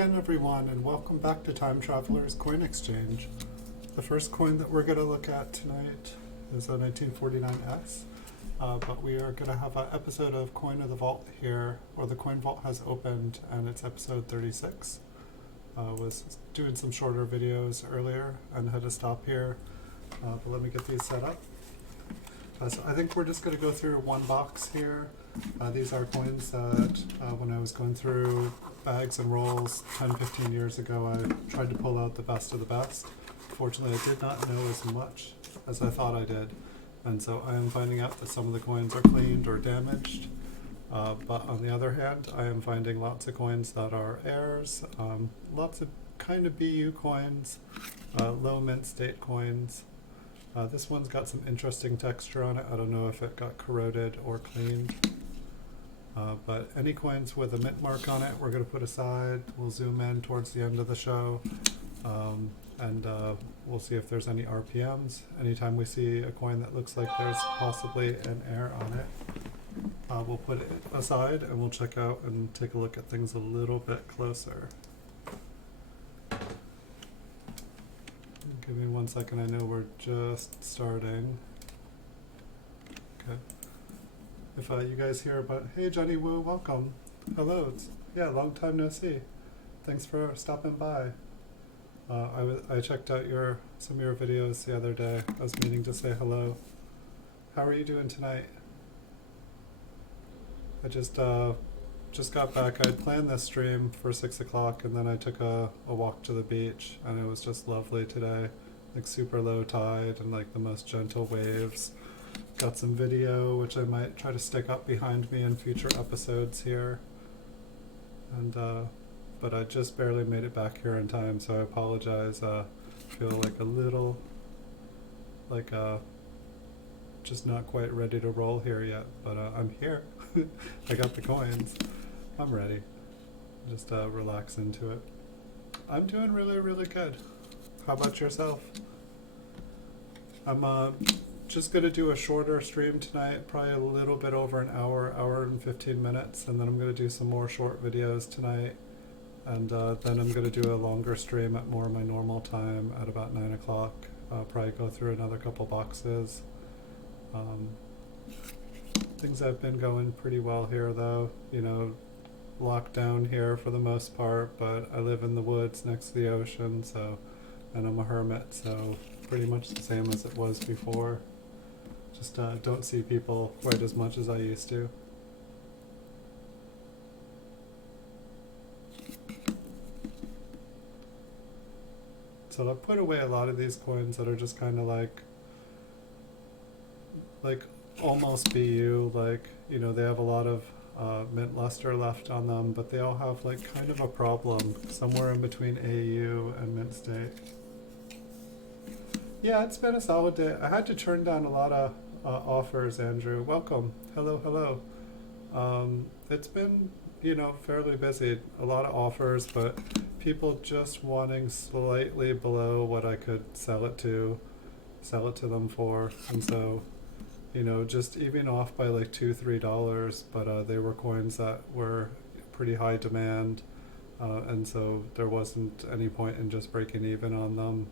again, everyone, and welcome back to Time Traveler's Coin Exchange. The first coin that we're going to look at tonight is a 1949S, but we are going to have an episode of Coin of the Vault here, or the Coin Vault has opened, and it's episode 36. Was doing some shorter videos earlier and had to stop here, but let me get these set up. So I think we're just going to go through one box here. These are coins that when I was going through bags and rolls 10-15 years ago, I tried to pull out the best of the best. Fortunately, I did not know as much as I thought I did, and so I am finding out that some of the coins are cleaned or damaged, but on the other hand, I am finding lots of coins that are errors, lots of kind of BU coins, low mint state coins. This one's got some interesting texture on it. I don't know if it got corroded or cleaned. But any coins with a mint mark on it, we're going to put aside. We'll zoom in towards the end of the show, and we'll see if there's any RPMs. Anytime we see a coin that looks like there's possibly an error on it, we'll put it aside and we'll check out and take a look at things a little bit closer. Give me 1 second, I know we're just starting. Okay. If you guys hear about, hey Johnny Woo, welcome. Hello, yeah, long time no see. Thanks for stopping by. I checked out some of your videos the other day. I was meaning to say hello. How are you doing tonight? I just got back. I planned this stream for 6 o'clock, and then I took a walk to the beach, and it was just lovely today. Like super low tide and like the most gentle waves. Got some video, which I might try to stick up behind me in future episodes here. And but I just barely made it back here in time, so I apologize. Feel like a little like just not quite ready to roll here yet, but I'm here. I got the coins. I'm ready. Just relax into it. I'm doing really, really good. How about yourself? I'm just going to do a shorter stream tonight, probably a little bit over an hour and 15 minutes, and then I'm going to do some more short videos tonight, and then I'm going to do a longer stream at more of my normal time at about 9 o'clock. I'll probably go through another couple boxes. Things have been going pretty well here though, you know, locked down here for the most part, but I live in the woods next to the ocean, so, and I'm a hermit, so pretty much the same as it was before. Just don't see people quite as much as I used to. So I've put away a lot of these coins that are just kind of like almost BU, like, you know, they have a lot of mint luster left on them, but they all have like kind of a problem somewhere in between AU and mint state. Yeah, it's been a solid day. I had to turn down a lot of offers, Andrew. Welcome. Hello, hello. It's been, you know, fairly busy. A lot of offers, but people just wanting slightly below what I could sell it to them for. And so, you know, just even off by like $2-3, but they were coins that were pretty high demand, and so there wasn't any point in just breaking even on them.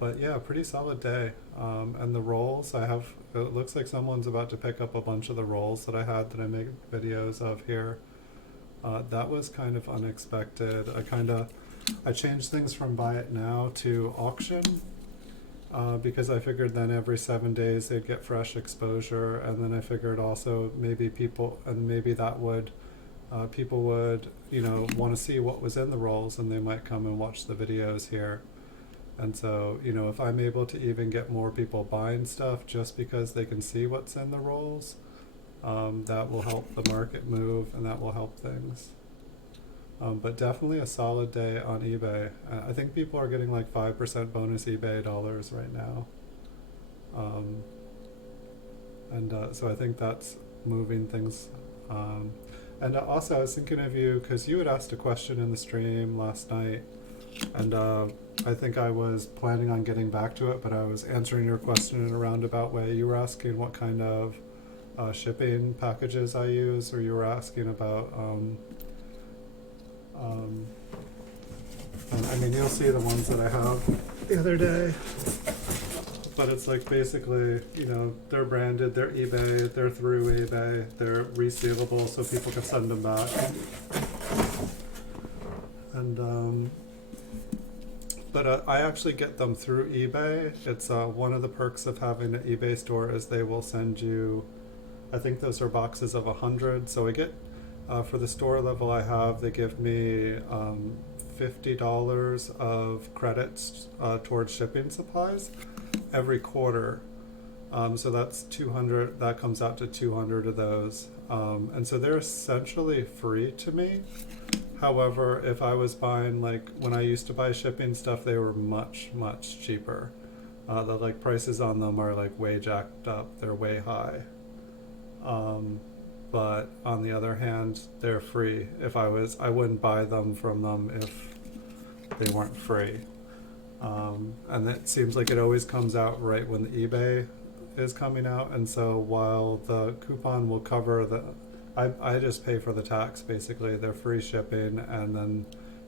But yeah, pretty solid day. And the rolls, it looks like someone's about to pick up a bunch of the rolls that I had that I make videos of here. That was kind of unexpected. I changed things from buy it now to auction, because I figured then every 7 days they'd get fresh exposure, and then I figured also maybe people would, you know, want to see what was in the rolls, and they might come and watch the videos here. And so, you know, if I'm able to even get more people buying stuff just because they can see what's in the rolls, that will help the market move, and that will help things. But definitely a solid day on eBay. I think people are getting like 5% bonus eBay dollars right now. So I think that's moving things. And also I was thinking of you, because you had asked a question in the stream last night, and I think I was planning on getting back to it, but I was answering your question in a roundabout way. You were asking what kind of shipping packages I use, or you were asking about Um, and I mean, you'll see the ones that I have the other day. But it's like basically, you know, they're branded, they're eBay, they're through eBay, they're resealable so people can send them back. And but I actually get them through eBay. It's one of the perks of having an eBay store is they will send you, I think those are boxes of 100. So I get, for the store level I have, they give me $50 of credits towards shipping supplies every quarter. So that's 200, that comes out to 200 of those. And so they're essentially free to me. However, if I was buying, like when I used to buy shipping stuff, they were much, much cheaper. The like prices on them are like way jacked up. They're way high. But on the other hand, they're free. I wouldn't buy them from them if they weren't free. And it seems like it always comes out right when the eBay is coming out. And so while the coupon will cover I just pay for the tax basically. They're free shipping and then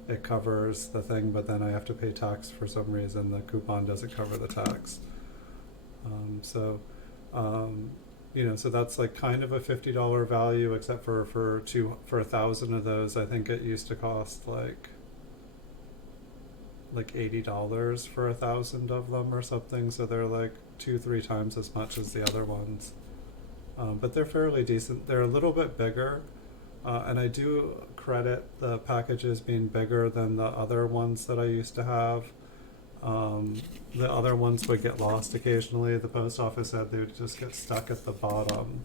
it covers the thing, but then I have to pay tax for some reason. The coupon doesn't cover the tax. You know, so that's like kind of a $50 value, except for 1,000 of those. I think it used to cost like $80 for 1,000 of them or something. So they're like 2-3 times as much as the other ones. But they're fairly decent. They're a little bit bigger, and I do credit the packages being bigger than the other ones that I used to have. The other ones would get lost occasionally. The post office said they would just get stuck at the bottom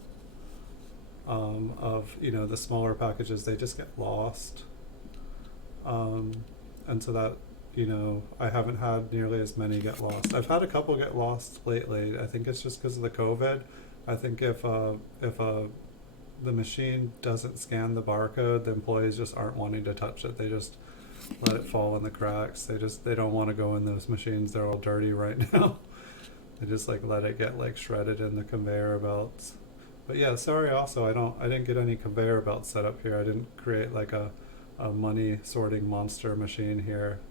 of, you know, the smaller packages. They just get lost. And so that, you know, I haven't had nearly as many get lost. I've had a couple get lost lately. I think it's just because of the COVID. I think if the machine doesn't scan the barcode, the employees just aren't wanting to touch it. They just let it fall in the cracks. They don't want to go in those machines. They're all dirty right now. They just like let it get like shredded in the conveyor belts. But yeah, sorry. Also, I didn't get any conveyor belts set up here. I didn't create like a money sorting monster machine here.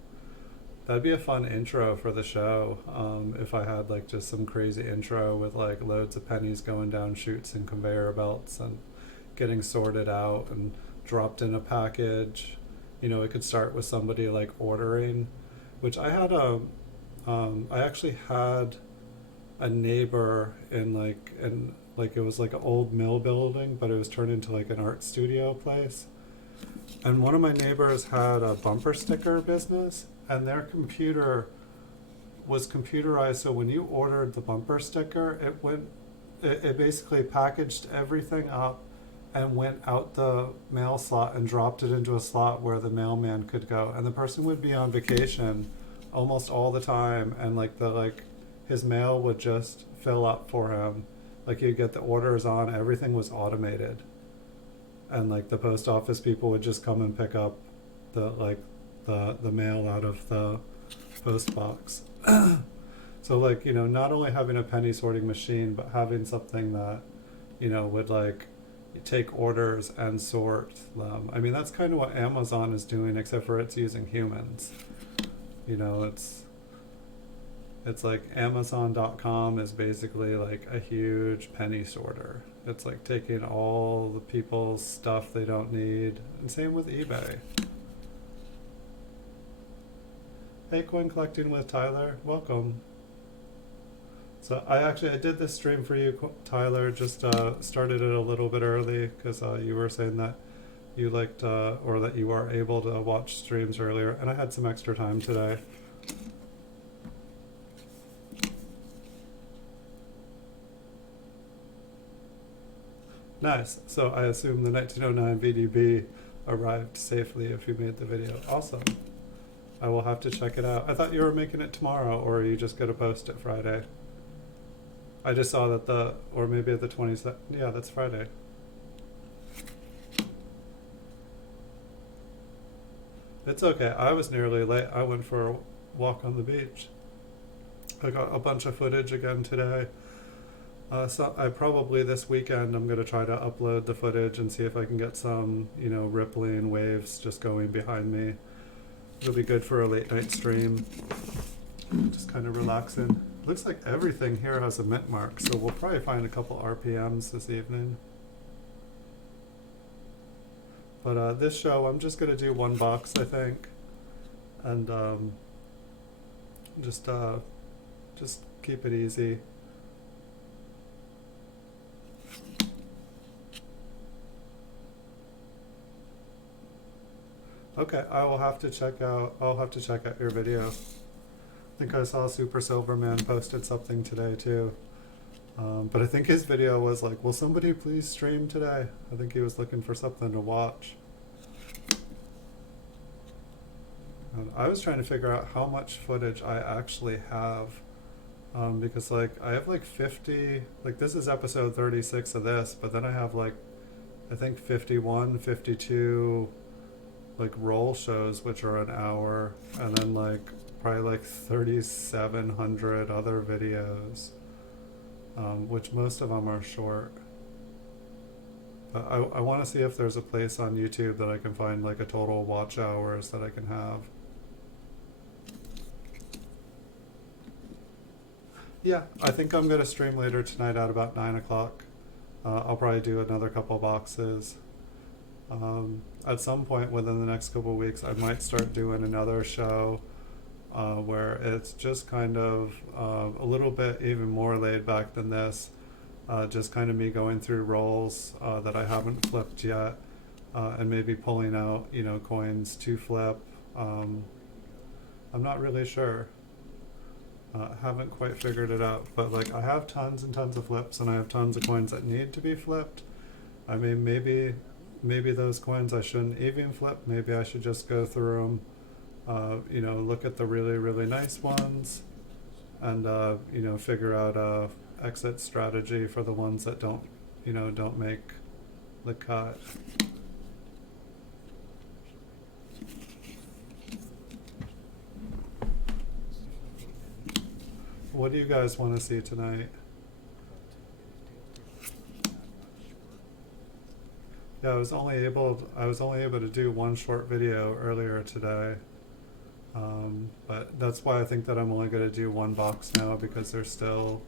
That'd be a fun intro for the show, if I had like just some crazy intro with like loads of pennies going down chutes and conveyor belts and getting sorted out and dropped in a package. You know, it could start with somebody like ordering, which I actually had a neighbor in like it was like an old mill building, but it was turned into like an art studio place. And one of my neighbors had a bumper sticker business, and their computer was computerized, so when you ordered the bumper sticker, it basically packaged everything up and went out the mail slot and dropped it into a slot where the mailman could go. And the person would be on vacation almost all the time, and his mail would just fill up for him. Like you'd get the orders on, everything was automated. And like the post office people would just come and pick up the mail out of the post box. So like, you know, not only having a penny sorting machine, but having something that, you know, would like take orders and sort them. I mean, that's kind of what Amazon is doing, except for it's using humans. You know, it's like Amazon.com is basically like a huge penny sorter. It's like taking all the people's stuff they don't need. And same with eBay. Hey, Coin Collecting with Tyler, welcome. So I did this stream for you, Tyler, just started it a little bit early because you were saying that you liked, or that you are able to watch streams earlier, and I had some extra time today. Nice. So I assume the 1909 VDB arrived safely if you made the video. Awesome. I will have to check it out. I thought you were making it tomorrow, or are you just going to post it Friday? I just saw that or maybe the 22nd. Yeah, that's Friday. It's okay. I was nearly late. I went for a walk on the beach. I got a bunch of footage again today. So I probably this weekend I'm gonna try to upload the footage and see if I can get some, rippling waves just going behind me. It'll be good for a late night stream. Just kind of relaxing. Looks like everything here has a mint mark, so we'll probably find a couple RPMs this evening. But this show, I'm just gonna do one box, I think, and just keep it easy. Okay, I'll have to check out your video. I think I saw Super Silverman posted something today too. But I think his video was like, will somebody please stream today? I think he was looking for something to watch. And I was trying to figure out how much footage I actually have. Because like I have like 50, like this is episode 36 of this, but then I have like, I think 51, 52 like roll shows, which are an hour, and then like probably like 3,700 other videos, which most of them are short. But I want to see if there's a place on YouTube that I can find like a total watch hours that I can have. Yeah, I think I'm going to stream later tonight at about 9 o'clock. I'll probably do another couple boxes. At some point within the next couple of weeks, I might start doing another show where it's just kind of a little bit even more laid back than this. Just kind of me going through rolls that I haven't flipped yet, and maybe pulling out, coins to flip. I'm not really sure. Haven't quite figured it out, but like I have tons and tons of flips, and I have tons of coins that need to be flipped. I mean, maybe those coins I shouldn't even flip. Maybe I should just go through them, look at the really, really nice ones, and figure out a exit strategy for the ones that don't make the cut. What do you guys want to see tonight? Yeah, I was only able to do one short video earlier today, but that's why I think that I'm only going to do one box now, because there's still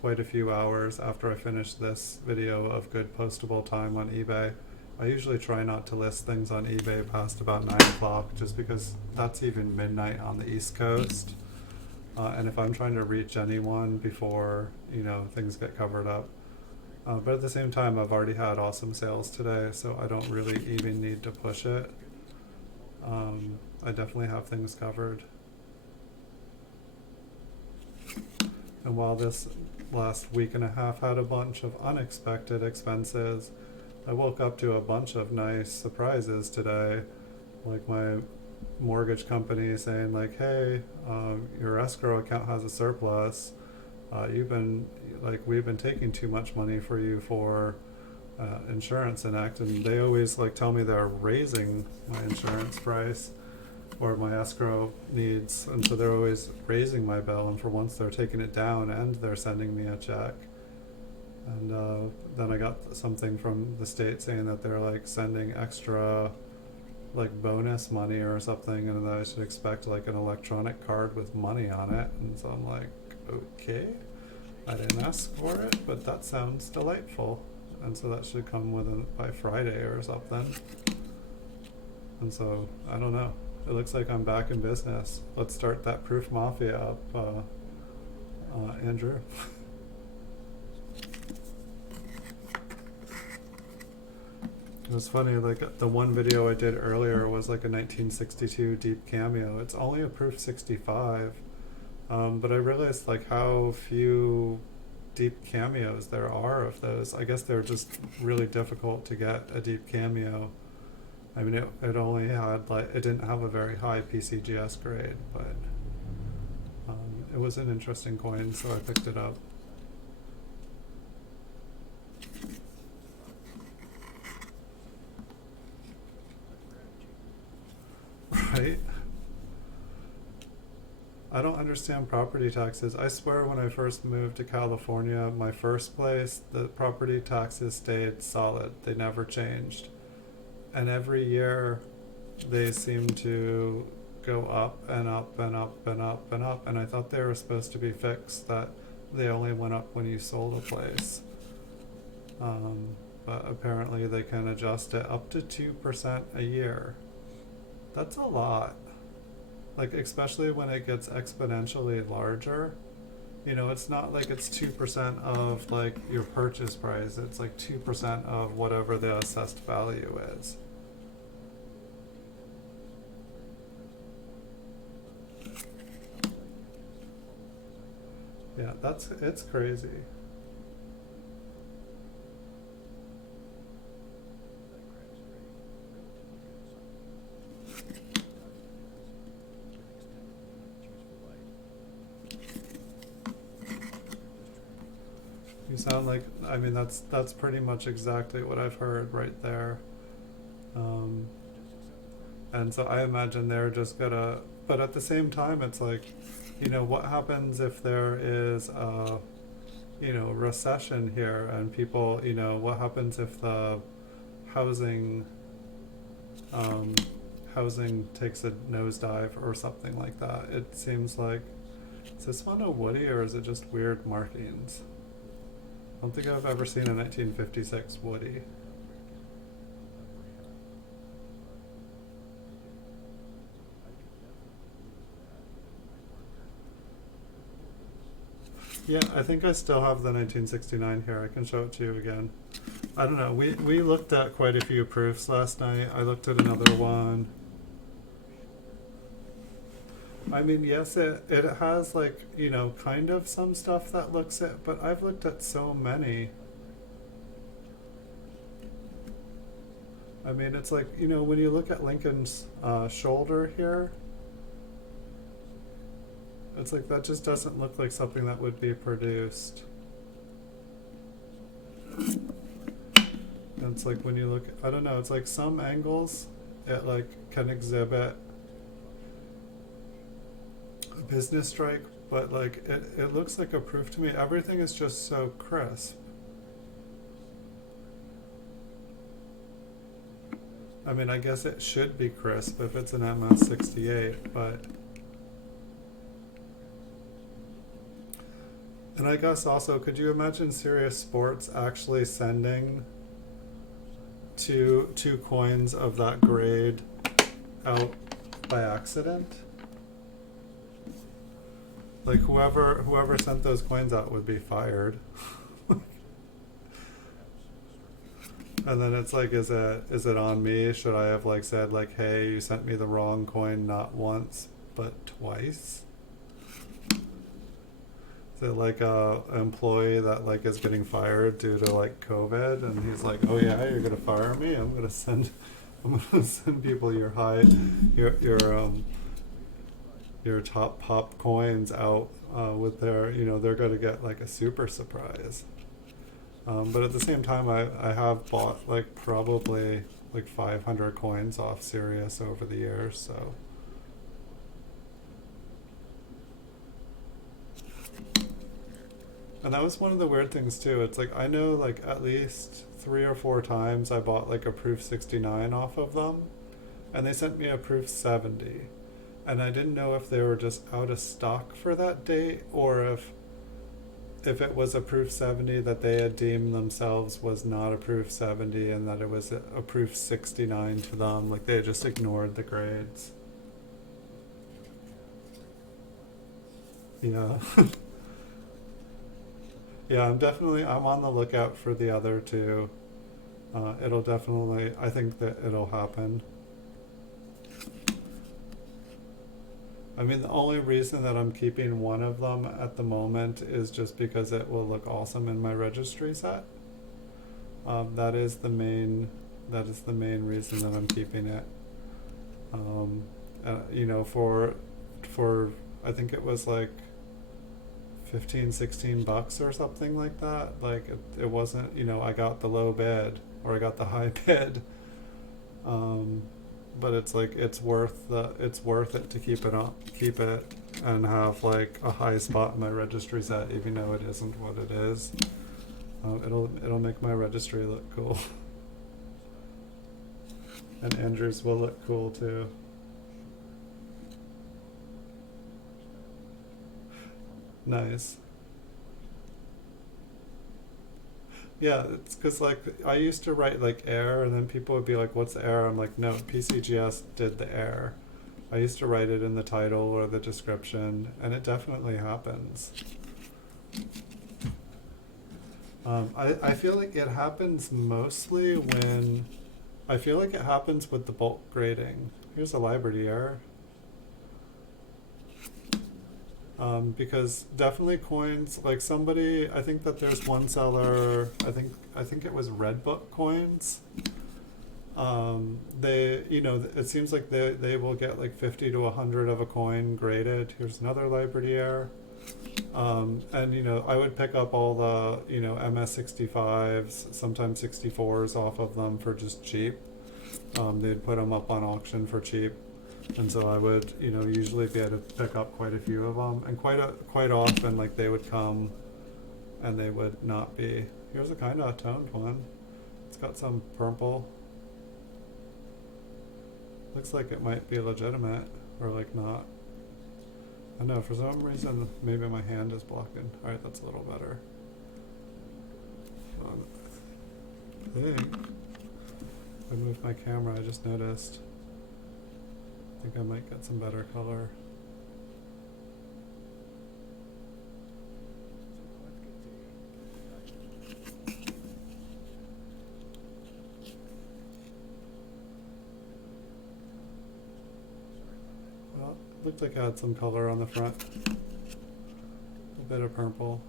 quite a few hours after I finish this video of good postable time on eBay. I usually try not to list things on eBay past about 9 o'clock, just because that's even midnight on the East Coast. And if I'm trying to reach anyone before, things get covered up. But at the same time, I've already had awesome sales today, so I don't really even need to push it. I definitely have things covered. And while this last week and a half had a bunch of unexpected expenses, I woke up to a bunch of nice surprises today. Like my mortgage company saying like, hey, your escrow account has a surplus. We've been taking too much money for you for insurance and they always like tell me they're raising my insurance price or my escrow needs, and so they're always raising my bill, and for once they're taking it down and they're sending me a check. And then I got something from the state saying that they're like sending extra like bonus money or something, and that I should expect like an electronic card with money on it. And so I'm like, okay, I didn't ask for it, but that sounds delightful. And so that should come by Friday or something. And so I don't know, it looks like I'm back in business. Let's start that proof mafia up, Andrew. It was funny, like the one video I did earlier was like a 1962 deep cameo. It's only a proof 65, but I realized like how few deep cameos there are of those. I guess they're just really difficult to get a deep cameo. I mean, it only had it didn't have a very high PCGS grade, but it was an interesting coin, so I picked it up. Right? I don't understand property taxes. I swear when I first moved to California, my first place, the property taxes stayed solid. They never changed. And every year they seem to go up and up and up and up and up. And I thought they were supposed to be fixed, that they only went up when you sold a place. But apparently they can adjust it up to 2% a year. That's a lot. Like, especially when it gets exponentially larger. You know, it's not like it's 2% of like your purchase price. It's like 2% of whatever the assessed value is. Yeah, it's crazy. You sound like, I mean, that's pretty much exactly what I've heard right there. Um, and so I imagine they're just gonna, but at the same time, it's like, you know, what happens if there is a, you know, recession here and people, you know, what happens if the housing, um, housing takes a nosedive or something like that? It seems like, is this one a Woody or is it just weird markings? I don't think I've ever seen a 1956 Woody. Yeah, I think I still have the 1969 here. I can show it to you again. I don't know. We looked at quite a few proofs last night. I looked at another one. I mean, yes, it has like, you know, kind of some stuff that looks it, but I've looked at so many. I mean, it's like, you know, when you look at Lincoln's shoulder here, it's like that just doesn't look like something that would be produced. And it's like when you look, I don't know, it's like some angles it like can exhibit a business strike, but like it looks like a proof to me. Everything is just so crisp. I mean, I guess it should be crisp if it's an MS68, but... And I guess also, could you imagine Serious Sports actually sending two coins of that grade out by accident? Like whoever sent those coins out would be fired. And then it's like, is it on me? Should I have like said like, hey, you sent me the wrong coin not once but twice? Is it like a employee that like is getting fired due to like COVID, and he's like, oh yeah, you're gonna fire me? I'm gonna send people your top pop coins out with their, you know, they're gonna get like a super surprise. But at the same time, I have bought like probably like 500 coins off Sirius over the years, so. And that was one of the weird things too. It's like I know like at least 3 or 4 times I bought like a proof 69 off of them, and they sent me a proof 70, and I didn't know if they were just out of stock for that date or if it was a proof 70 that they had deemed themselves was not a proof 70 and that it was a proof 69 to them, like they had just ignored the grades. Yeah. Yeah, I'm on the lookout for the other two. It'll definitely, I think that it'll happen. I mean, the only reason that I'm keeping one of them at the moment is just because it will look awesome in my registry set. That is the main reason that I'm keeping it. You know, for I think it was like 15-16 bucks or something like that. Like it wasn't, you know, I got the low bid or I got the high bid. but it's like it's worth it to keep it and have like a high spot in my registry set, even though it isn't what it is. It'll make my registry look cool. And Andrew's will look cool too. Nice. Yeah, it's because like I used to write like air, and then people would be like, "What's air?" I'm like, "No, PCGS did the air." I used to write it in the title or the description, and it definitely happens. I feel like it happens mostly when I feel like it happens with the bulk grading. Here's a library error. Because definitely coins, like somebody, I think that there's one seller, I think it was Redbook Coins. They, you know, it seems like they will get like 50 to 100 of a coin graded. Here's another library error. And you know, I would pick up all the, you know, MS65s, sometimes 64s off of them for just cheap. They'd put them up on auction for cheap. And so I would, you know, usually be able to pick up quite a few of them, and quite often, like they would come, and they would not be. Here's a kind of toned one. It's got some purple. Looks like it might be legitimate, or like not. I know for some reason maybe my hand is blocking. All right, that's a little better. I think I moved my camera. I just noticed. I think I might get some better color. Well, it looked like I had some color on the front. A bit of purple.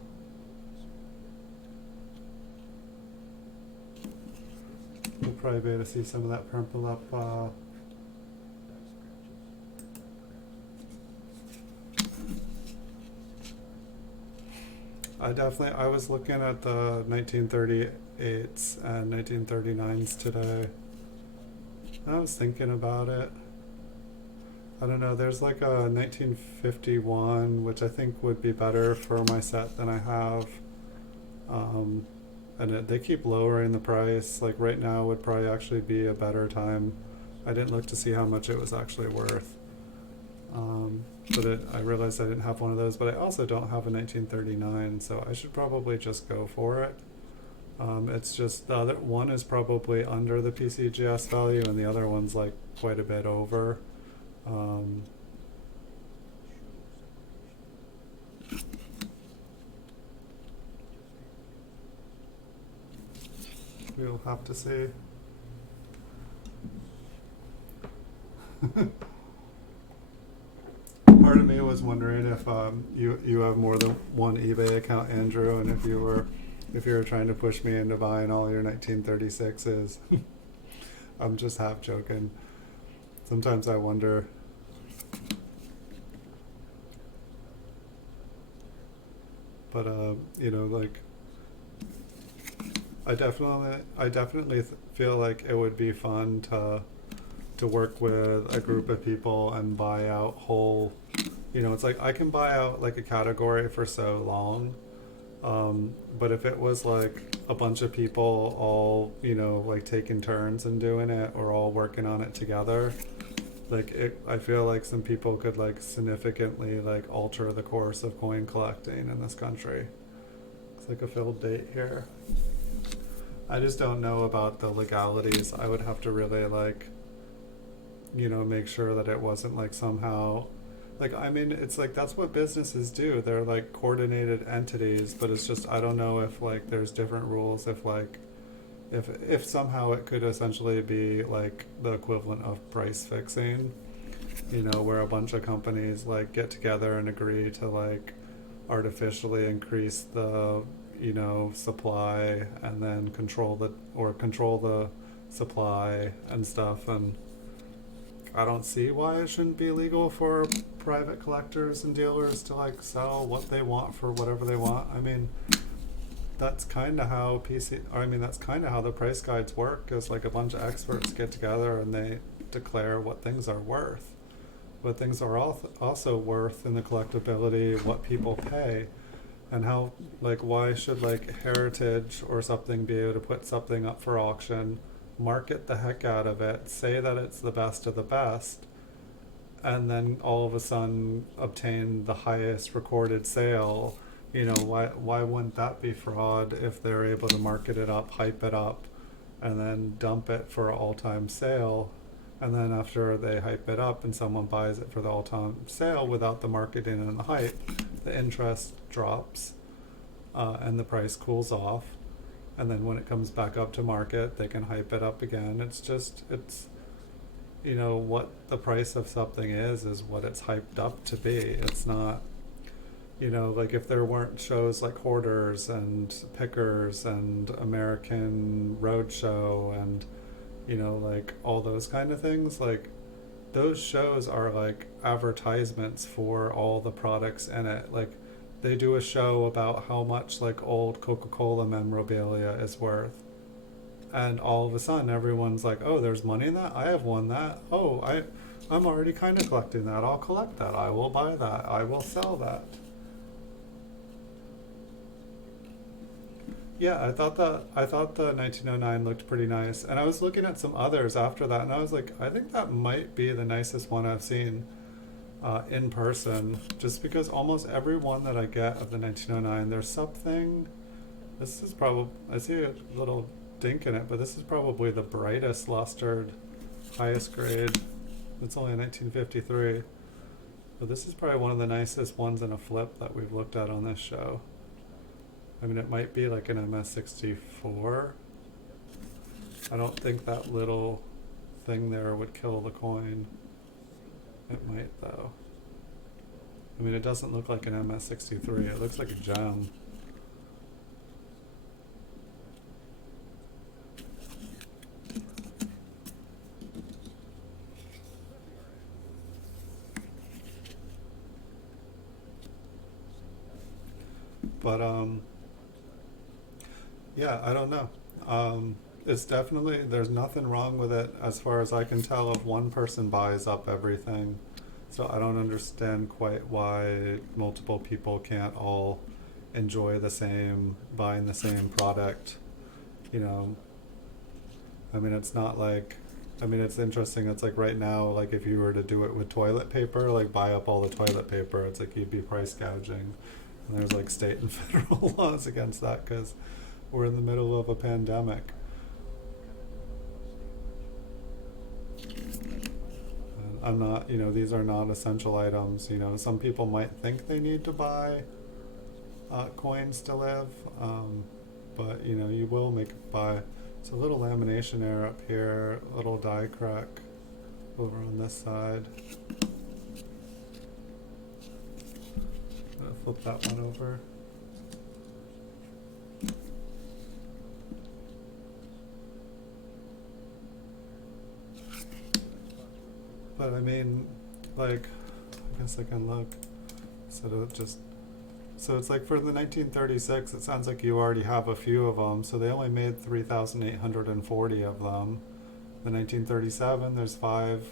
We'll probably be able to see some of that purple up I was looking at the 1938s and 1939s today. I was thinking about it. I don't know, there's like a 1951, which I think would be better for my set than I have. And they keep lowering the price. Like right now would probably actually be a better time. I didn't look to see how much it was actually worth. But I realized I didn't have one of those, but I also don't have a 1939, so I should probably just go for it. It's just the other one is probably under the PCGS value, and the other one's like quite a bit over. We'll have to see. Part of me was wondering if you have more than one eBay account, Andrew, and if you were trying to push me into buying all your 1936s. I'm just half joking. Sometimes I wonder. But you know, like I definitely feel like it would be fun to work with a group of people and buy out whole, you know, it's like I can buy out like a category for so long, but if it was like a bunch of people all, you know, like taking turns and doing it or all working on it together, like I feel like some people could like significantly like alter the course of coin collecting in this country. It's like a filled date here. I just don't know about the legalities. I would have to really like, you know, make sure that it wasn't like somehow, like, I mean, it's like that's what businesses do. They're like coordinated entities, but it's just I don't know if like there's different rules if like if somehow it could essentially be like the equivalent of price fixing, you know, where a bunch of companies like get together and agree to like artificially increase the, you know, supply and then control the supply and stuff. And I don't see why it shouldn't be legal for private collectors and dealers to like sell what they want for whatever they want. I mean, that's kind of how that's kind of how the price guides work, is like a bunch of experts get together and declare what things are worth. What things are also worth in the collectability, what people pay, and how, like, why should like Heritage or something be able to put something up for auction, market the heck out of it, say that it's the best of the best, and then all of a sudden obtain the highest recorded sale? You know, why wouldn't that be fraud if they're able to market it up, hype it up, and then dump it for an all-time sale? And then after they hype it up and someone buys it for the all-time sale without the marketing and the hype, the interest drops, and the price cools off. And then when it comes back up to market, they can hype it up again. It's you know, what the price of something is what it's hyped up to be. It's not, you know, like if there weren't shows like Hoarders and Pickers and American Roadshow and, you know, like all those kind of things, like those shows are like advertisements for all the products in it. Like they do a show about how much like old Coca-Cola memorabilia is worth, and all of a sudden everyone's like, oh, there's money in that, I have won that, oh, I'm already kind of collecting that, I'll collect that, I will buy that, I will sell that. Yeah, I thought the 1909 looked pretty nice, and I was looking at some others after that, and I was like, I think that might be the nicest one I've seen in person, just because almost every one that I get of the 1909, there's something. This is probably, I see a little dink in it, but this is probably the brightest lustered, highest grade. It's only a 1953, but this is probably one of the nicest ones in a flip that we've looked at on this show. I mean, it might be like an MS64. I don't think that little thing there would kill the coin. It might though. I mean, it doesn't look like an MS63. It looks like a gem. But yeah, I don't know. It's definitely, there's nothing wrong with it as far as I can tell if one person buys up everything. So I don't understand quite why multiple people can't all enjoy the same, buying the same product. You know, I mean, it's not like, I mean, it's interesting. It's like right now, like if you were to do it with toilet paper, like buy up all the toilet paper, it's like you'd be price gouging. And there's like state and federal laws against that because we're in the middle of a pandemic. I'm not, you know, these are not essential items. You know, some people might think they need to buy coins to live, but you know, you will make it buy. It's a little lamination error up here, a little die crack over on this side. I'm gonna flip that one over. But I mean, like, I guess I can look. So it's like for the 1936, it sounds like you already have a few of them. So they only made 3,840 of them. The 1937, there's 5.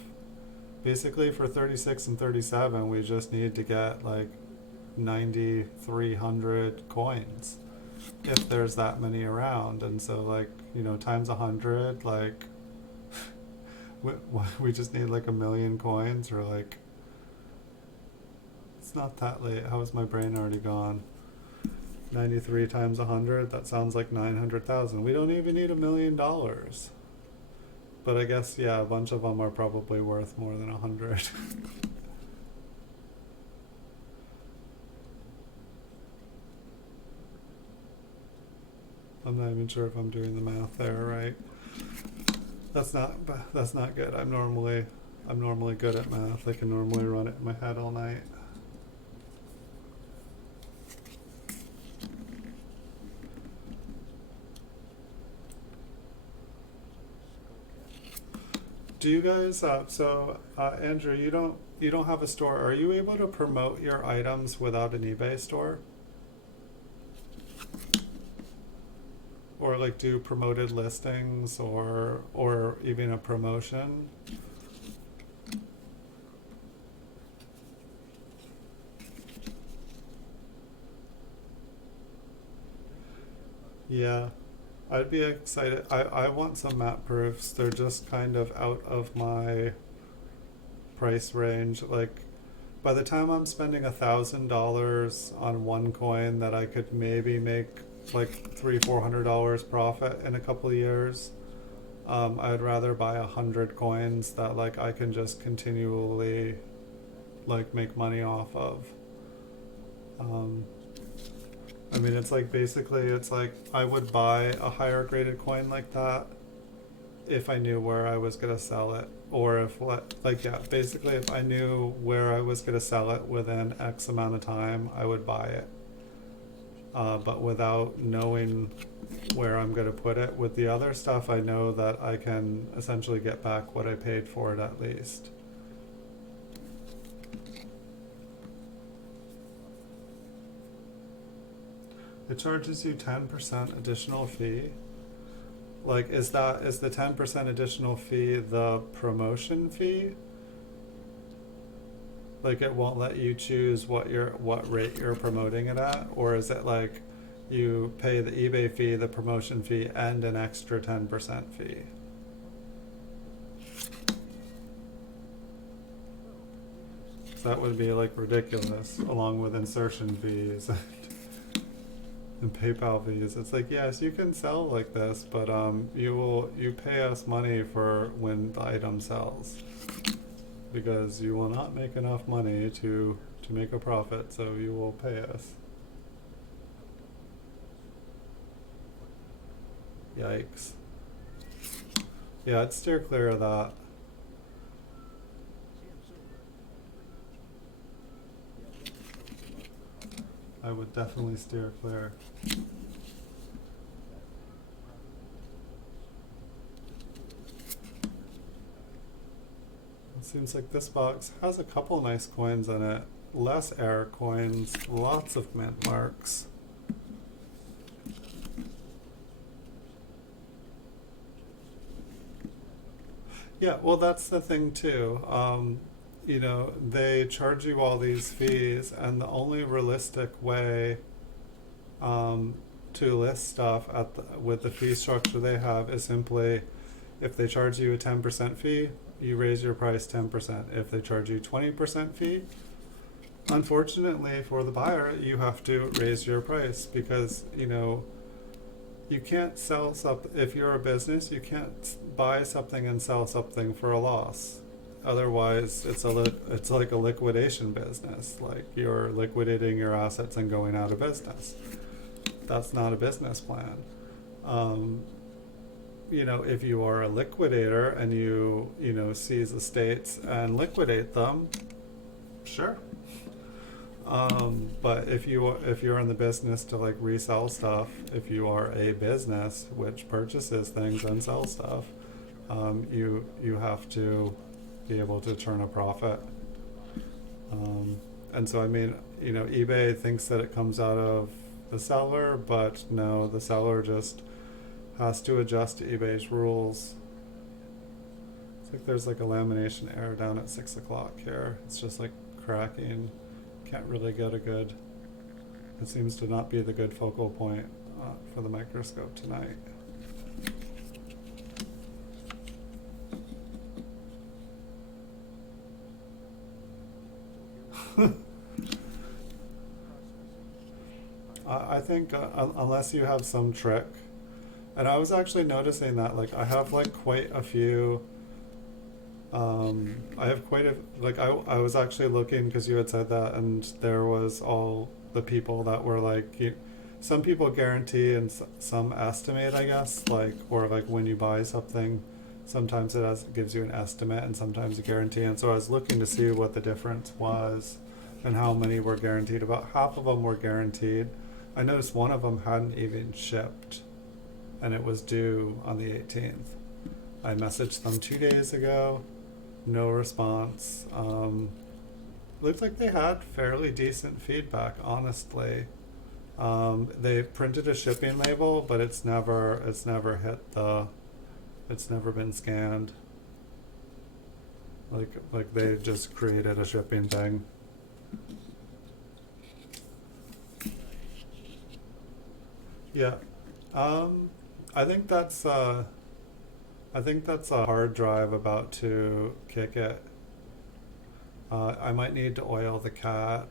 Basically for 36 and 37, we just need to get like 9,300 coins if there's that many around. And so like, you know, times 100, like we just need like 1 million coins, or like, it's not that late. How is my brain already gone? 93 times 100, that sounds like 900,000. We don't even need $1 million. But I guess, yeah, a bunch of them are probably worth more than 100. I'm not even sure if I'm doing the math there right. That's not good. I'm normally good at math. I can normally run it in my head all night. Do you guys Andrew, you don't have a store. Are you able to promote your items without an eBay store? Or like do promoted listings or even a promotion? Yeah, I'd be excited. I want some map proofs. They're just kind of out of my price range. Like, by the time I'm spending $1,000 on one coin that I could maybe make like $300-400 profit in a couple of years, I'd rather buy 100 coins that like I can just continually like make money off of. Um, I mean, it's like basically, it's like I would buy a higher graded coin like that if I knew where I was gonna sell it, or if like yeah, basically if I knew where I was gonna sell it within X amount of time, I would buy it. But without knowing where I'm gonna put it, with the other stuff, I know that I can essentially get back what I paid for it at least. It charges you 10% additional fee. Like, is the 10% additional fee the promotion fee? Like, it won't let you choose what rate you're promoting it at, or is it like you pay the eBay fee, the promotion fee, and an extra 10% fee? So that would be like ridiculous, along with insertion fees and PayPal fees. It's like, yes, you can sell like this, but you pay us money for when the item sells, because you will not make enough money to make a profit, so you will pay us. Yikes. Yeah, I'd steer clear of that. I would definitely steer clear. It seems like this box has a couple nice coins in it. Less error coins, lots of mint marks. Yeah, well, that's the thing too. You know, they charge you all these fees, and the only realistic way to list stuff with the fee structure they have is simply, if they charge you a 10% fee, you raise your price 10%. If they charge you 20% fee, unfortunately for the buyer, you have to raise your price, because, you know, you can't sell something. If you're a business, you can't buy something and sell something for a loss. Otherwise, it's like a liquidation business. Like, you're liquidating your assets and going out of business. That's not a business plan. Um, you know, if you are a liquidator and you know, seize estates and liquidate them, sure. But if you're in the business to like resell stuff, if you are a business which purchases things and sells stuff, you have to be able to turn a profit. And so, I mean, you know, eBay thinks that it comes out of the seller, but no, the seller just has to adjust to eBay's rules. It's like there's like a lamination error down at 6 o'clock here. It's just like cracking. Can't really get a good, it seems to not be the good focal point for the microscope tonight. I think unless you have some trick, and I was actually noticing that, like, I have like quite a few, I have quite a, like, I was actually looking because you had said that, and there was all the people that were like, some people guarantee and some estimate, I guess, like, or like when you buy something, sometimes gives you an estimate and sometimes a guarantee. And so I was looking to see what the difference was and how many were guaranteed. About half of them were guaranteed. I noticed one of them hadn't even shipped, and it was due on the 18th. I messaged them 2 days ago, no response. Looked like they had fairly decent feedback, honestly. They printed a shipping label, but it's never been scanned. Like they just created a shipping thing. Yeah, Um, I think that's a hard drive about to kick it. I might need to oil the cat,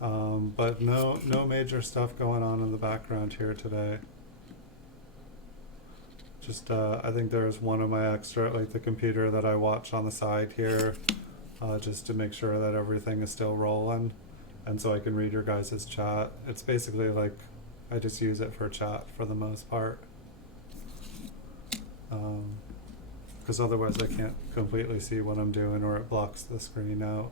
but no major stuff going on in the background here today. Just I think there's one of my extra, like the computer that I watch on the side here, just to make sure that everything is still rolling, and so I can read your guys' chat. It's basically like I just use it for chat for the most part, because otherwise I can't completely see what I'm doing or it blocks the screen out.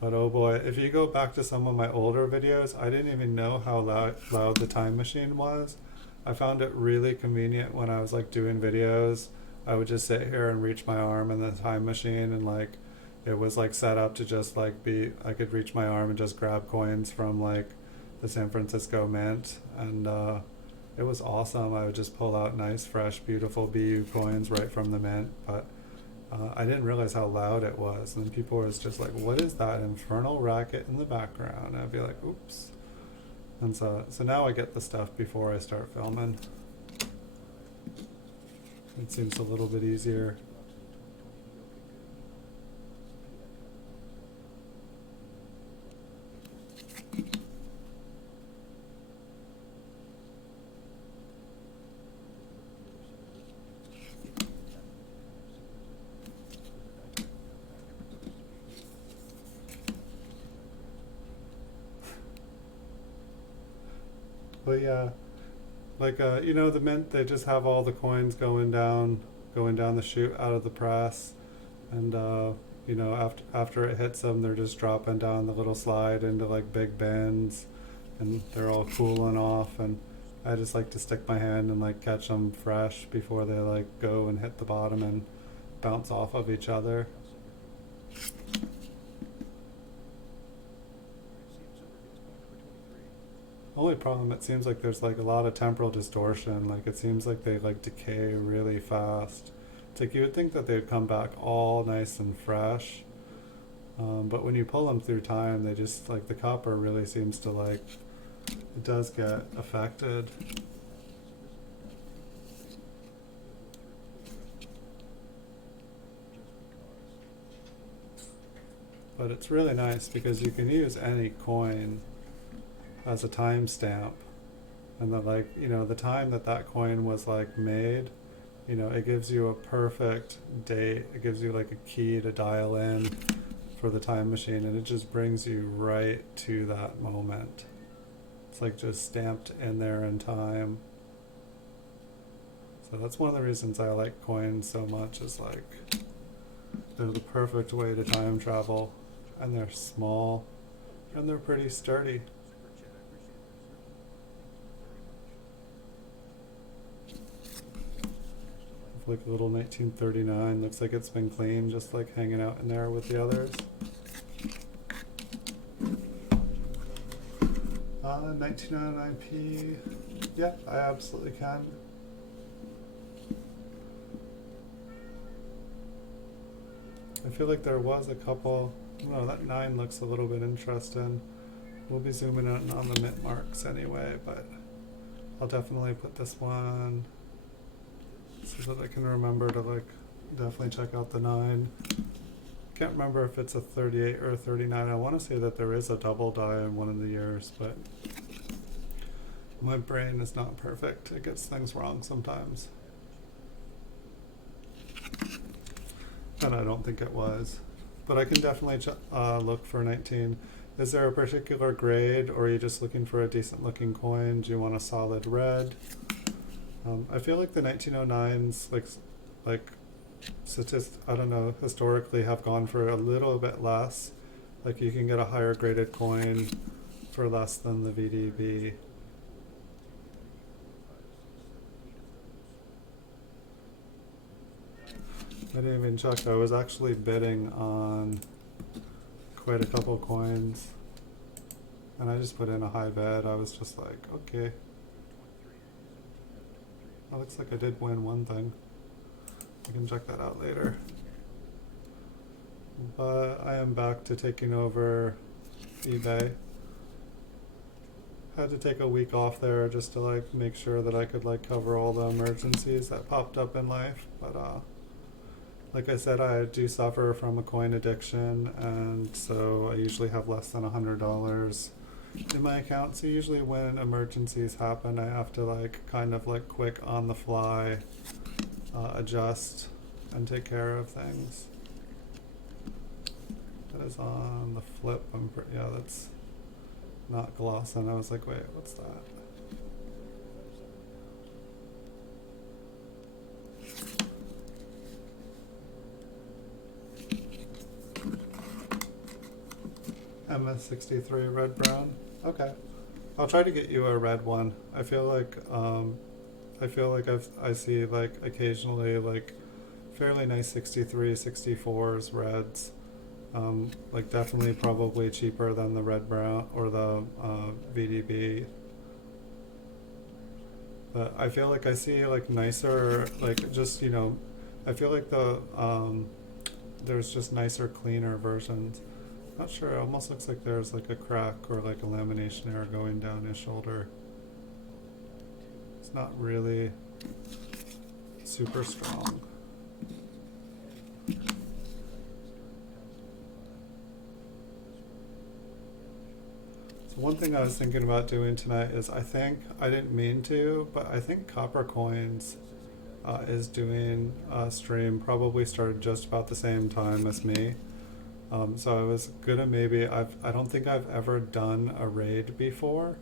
But oh boy, if you go back to some of my older videos, I didn't even know how loud the time machine was. I found it really convenient when I was like doing videos. I would just sit here and reach my arm in the time machine, and like it was like set up to just like be, I could reach my arm and just grab coins from like the San Francisco Mint, and it was awesome. I would just pull out nice, fresh, beautiful BU coins right from the mint, but I didn't realize how loud it was, and people was just like, "What is that infernal racket in the background?" And I'd be like, "Oops." And so now I get the stuff before I start filming. It seems a little bit easier. But yeah, like the mint, they just have all the coins going down the chute out of the press, and after it hits them, they're just dropping down the little slide into like big bins, and they're all cooling off. And I just like to stick my hand and like catch them fresh before they like go and hit the bottom and bounce off of each other. Only problem, it seems like there's like a lot of temporal distortion. Like it seems like they like decay really fast. It's like you would think that they'd come back all nice and fresh, but when you pull them through time, they just like the copper really seems to like it does get affected. But it's really nice because you can use any coin as a timestamp, and the like the time that that coin was like made, it gives you a perfect date. It gives you like a key to dial in for the time machine, and it just brings you right to that moment. It's like just stamped in there in time. So that's one of the reasons I like coins so much, is like they're the perfect way to time travel, and they're small and they're pretty sturdy. Like a little 1939, looks like it's been cleaned, just like hanging out in there with the others. 1999p, yeah, I absolutely can. I feel like there was a couple, no, that 9 looks a little bit interesting. We'll be zooming in on the mint marks anyway, but I'll definitely put this one so that I can remember to like definitely check out the 9. Can't remember if it's a 38 or a 39. I want to say that there is a double die in one of the years, but my brain is not perfect. It gets things wrong sometimes. And I don't think it was. But I can definitely look for 19. Is there a particular grade, or are you just looking for a decent looking coin? Do you want a solid red? I feel like the 1909s, like I don't know, historically have gone for a little bit less. Like you can get a higher graded coin for less than the VDB. I didn't even check. I was actually bidding on quite a couple coins, and I just put in a high bet. I was just like, okay. It looks like I did win one thing. I can check that out later. I am back to taking over eBay. Had to take a week off there just to like make sure that I could like cover all the emergencies that popped up in life. But like I said, I do suffer from a coin addiction, and so I usually have less than $100 in my account. So usually when emergencies happen, I have to like kind of like quick on the fly adjust and take care of things. That is on the flip. Yeah, that's not gloss. And I was like, wait, what's that? MS63 red brown. Okay, I'll try to get you a red one. I feel like I see like occasionally like fairly nice 63, 64s reds. Like definitely probably cheaper than the red brown or the VDB. But I feel like I see like nicer, like just, you know, I feel like there's just nicer, cleaner versions. Not sure, it almost looks like there's like a crack or like a lamination error going down his shoulder. It's not really super strong. One thing I was thinking about doing tonight is I didn't mean to, but I think Copper Coins is doing a stream, probably started just about the same time as me. So I was gonna I don't think I've ever done a raid before,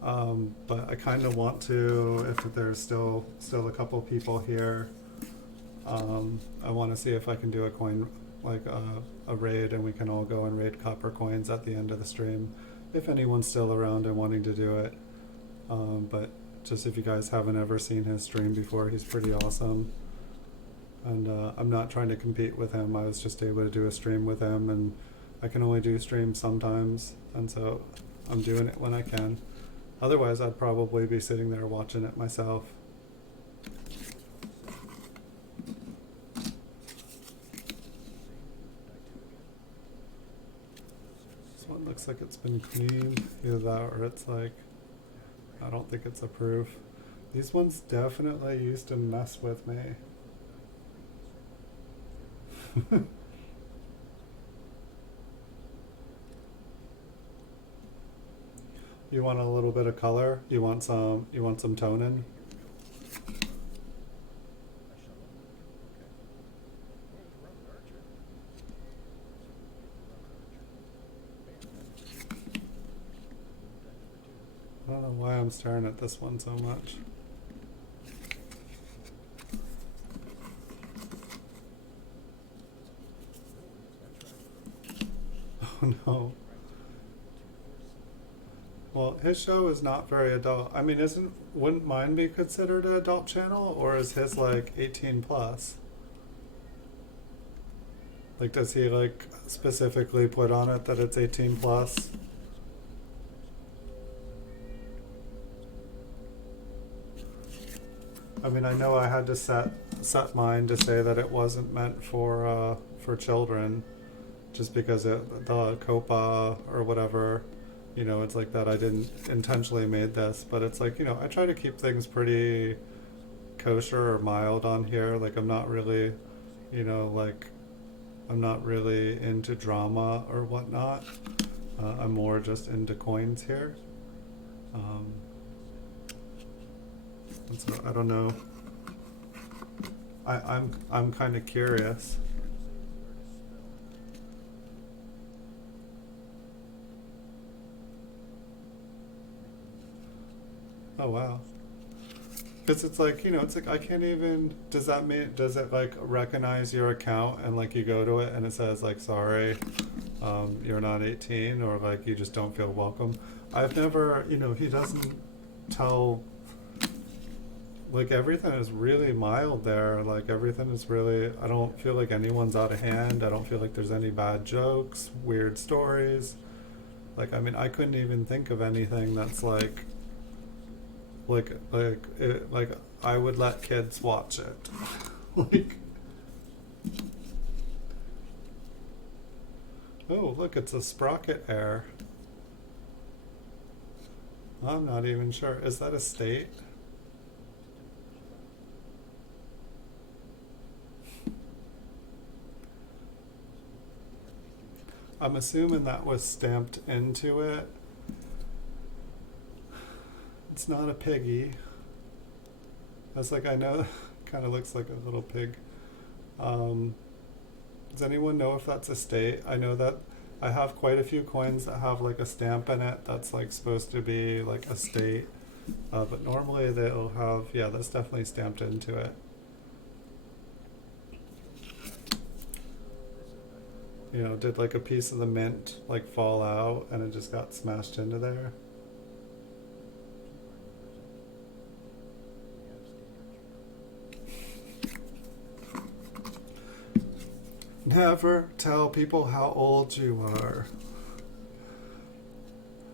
but I kind of want to, if there's still a couple people here. I want to see if I can do a coin, like a raid, and we can all go and raid Copper Coins at the end of the stream. If anyone's still around and wanting to do it. But just if you guys haven't ever seen his stream before, he's pretty awesome. And I'm not trying to compete with him. I was just able to do a stream with him, and I can only do streams sometimes, and so I'm doing it when I can. Otherwise, I'd probably be sitting there watching it myself. Looks like it's been cleaned, either that or it's like, I don't think it's a proof. These ones definitely used to mess with me. You want a little bit of color? You want some toning? I don't know why I'm staring at this one so much. Oh no. Well, his show is not very adult. I mean, wouldn't mine be considered an adult channel, or is his like 18 plus? Like, does he like specifically put on it that it's 18 plus? I mean, I know I had to set mine to say that it wasn't meant for children, just because the COPA or whatever, you know, it's like that. I didn't intentionally made this, but it's like, you know, I try to keep things pretty kosher or mild on here. Like, I'm not really, you know, like, I'm not really into drama or whatnot. I'm more just into coins here. And so I don't know. I'm kind of curious. Oh wow. Because it's like, you know, it's like I can't even. Does it like recognize your account and like you go to it and it says like sorry, you're not 18, or like you just don't feel welcome. I've never, you know, he doesn't tell. Like everything is really mild there. Like everything is really, I don't feel like anyone's out of hand. I don't feel like there's any bad jokes, weird stories. Like, I mean, I couldn't even think of anything that's like I would let kids watch it. Like, Oh, look, it's a sprocket air. I'm not even sure. Is that a state? I'm assuming that was stamped into it. It's not a piggy. That's like, I know, kind of looks like a little pig. Um, does anyone know if that's a state? I know that I have quite a few coins that have like a stamp in it that's like supposed to be like a state. But normally they'll have, yeah, that's definitely stamped into it. You know, did like a piece of the mint like fall out and it just got smashed into there? Never tell people how old you are.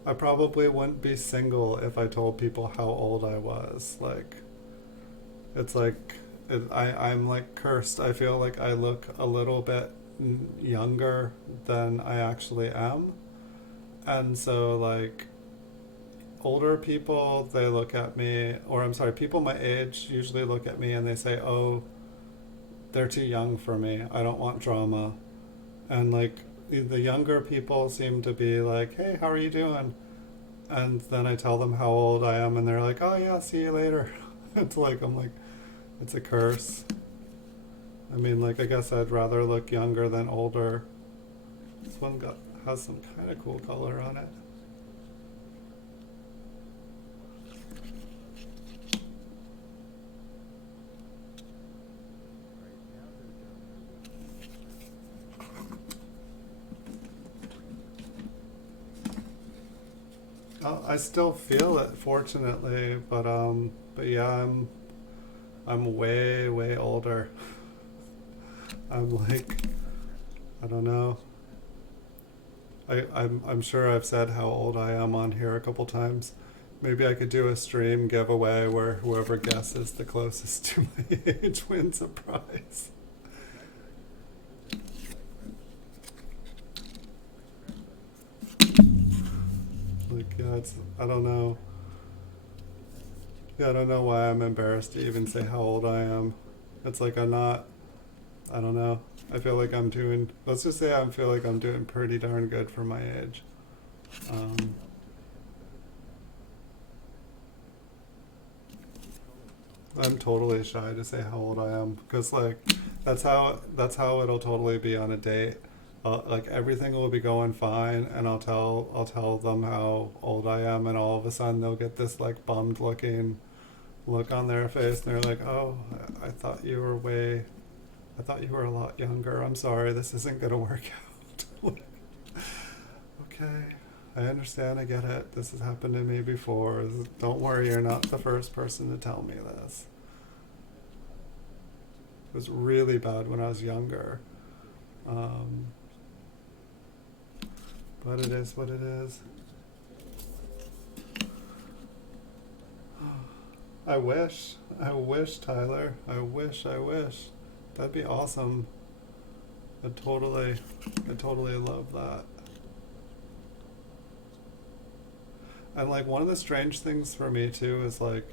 I probably wouldn't be single if I told people how old I was. Like, it's like, I'm like cursed. I feel like I look a little bit younger than I actually am. And so, like, older people, they look at me, or I'm sorry, people my age usually look at me and they say, oh, they're too young for me. I don't want drama. And like the younger people seem to be like, hey, how are you doing? And then I tell them how old I am and they're like, oh yeah, see you later. It's like, I'm like, it's a curse. I mean, like, I guess I'd rather look younger than older. This one has some kind of cool color on it. I still feel it, fortunately, but yeah, I'm way older. I'm like, I don't know. I'm sure I've said how old I am on here a couple times. Maybe I could do a stream giveaway where whoever guesses the closest to my age wins a prize. Like, yeah, I don't know. Yeah, I don't know why I'm embarrassed to even say how old I am. It's like I'm not, I don't know. I feel like I'm doing, let's just say I feel like I'm doing pretty darn good for my age. Um, I'm totally shy to say how old I am because like that's how it'll totally be on a date. Like everything will be going fine, and I'll tell them how old I am, and all of a sudden they'll get this like bummed looking look on their face, and they're like, "Oh, I thought you were I thought you were a lot younger. I'm sorry, this isn't gonna work out." Okay, I understand. I get it. This has happened to me before. Don't worry, you're not the first person to tell me this. It was really bad when I was younger. Um, but it is what it is. I wish, Tyler. I wish. That'd be awesome. I totally love that. And like one of the strange things for me too is like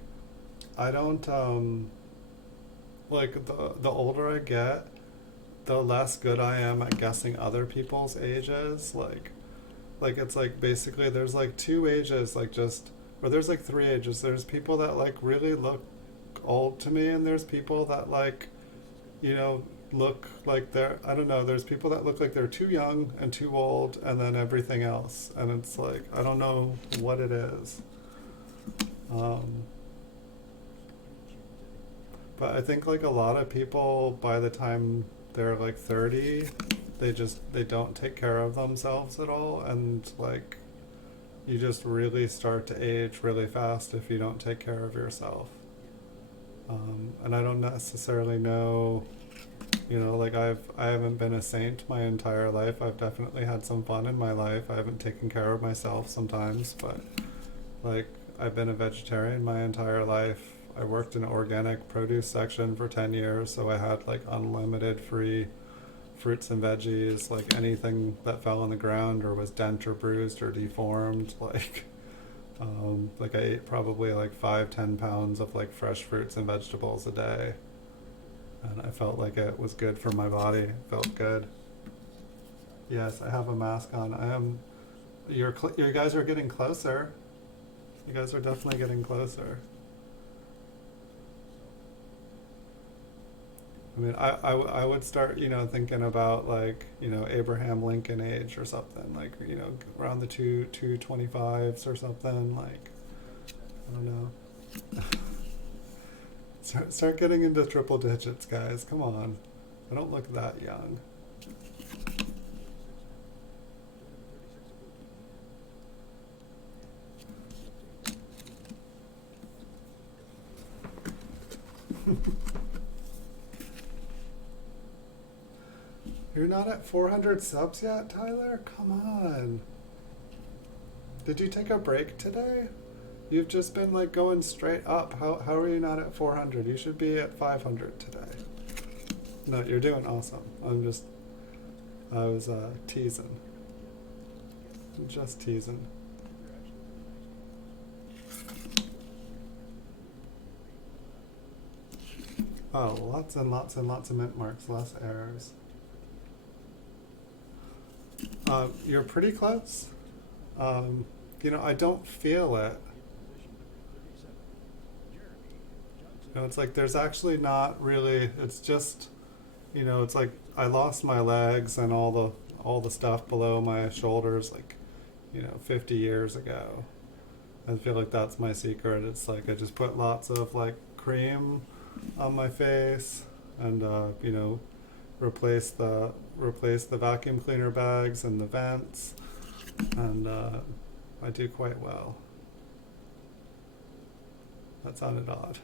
I don't like the older I get, the less good I am at guessing other people's ages. Like it's like basically there's like two ages, like just or there's like three ages. There's people that like really look old to me, and there's people that like, you know, look like they're, I don't know, there's people that look like they're too young and too old, and then everything else. And it's like I don't know what it is. Um, but I think like a lot of people by the time they're like 30, they don't take care of themselves at all, and like you just really start to age really fast if you don't take care of yourself. And I don't necessarily know, you know, like I haven't been a saint my entire life. I've definitely had some fun in my life. I haven't taken care of myself sometimes, but like I've been a vegetarian my entire life. I worked in an organic produce section for 10 years, so I had like unlimited free fruits and veggies, like anything that fell on the ground or was dent or bruised or deformed, like I ate probably like 5-10 pounds of like fresh fruits and vegetables a day, and I felt like it was good for my body. It felt good. Yes, I have a mask on. I am. You guys are getting closer. You guys are definitely getting closer. I mean, I would start, thinking about like, Abraham Lincoln age or something, like, around the 225s or something, like, I don't know. Start getting into triple digits, guys. Come on. I don't look that young. You're not at 400 subs yet, Tyler? Come on. Did you take a break today? You've just been like going straight up. How are you not at 400? You should be at 500 today. No, you're doing awesome. I was teasing. I'm just teasing. Oh, lots and lots and lots of mint marks, less errors. You're pretty close. I don't feel it. It's like there's actually not really. It's just, it's like I lost my legs and all the stuff below my shoulders, like, 50 years ago. I feel like that's my secret. It's like I just put lots of like cream on my face, and replace the vacuum cleaner bags and the vents, and I do quite well. That sounded odd.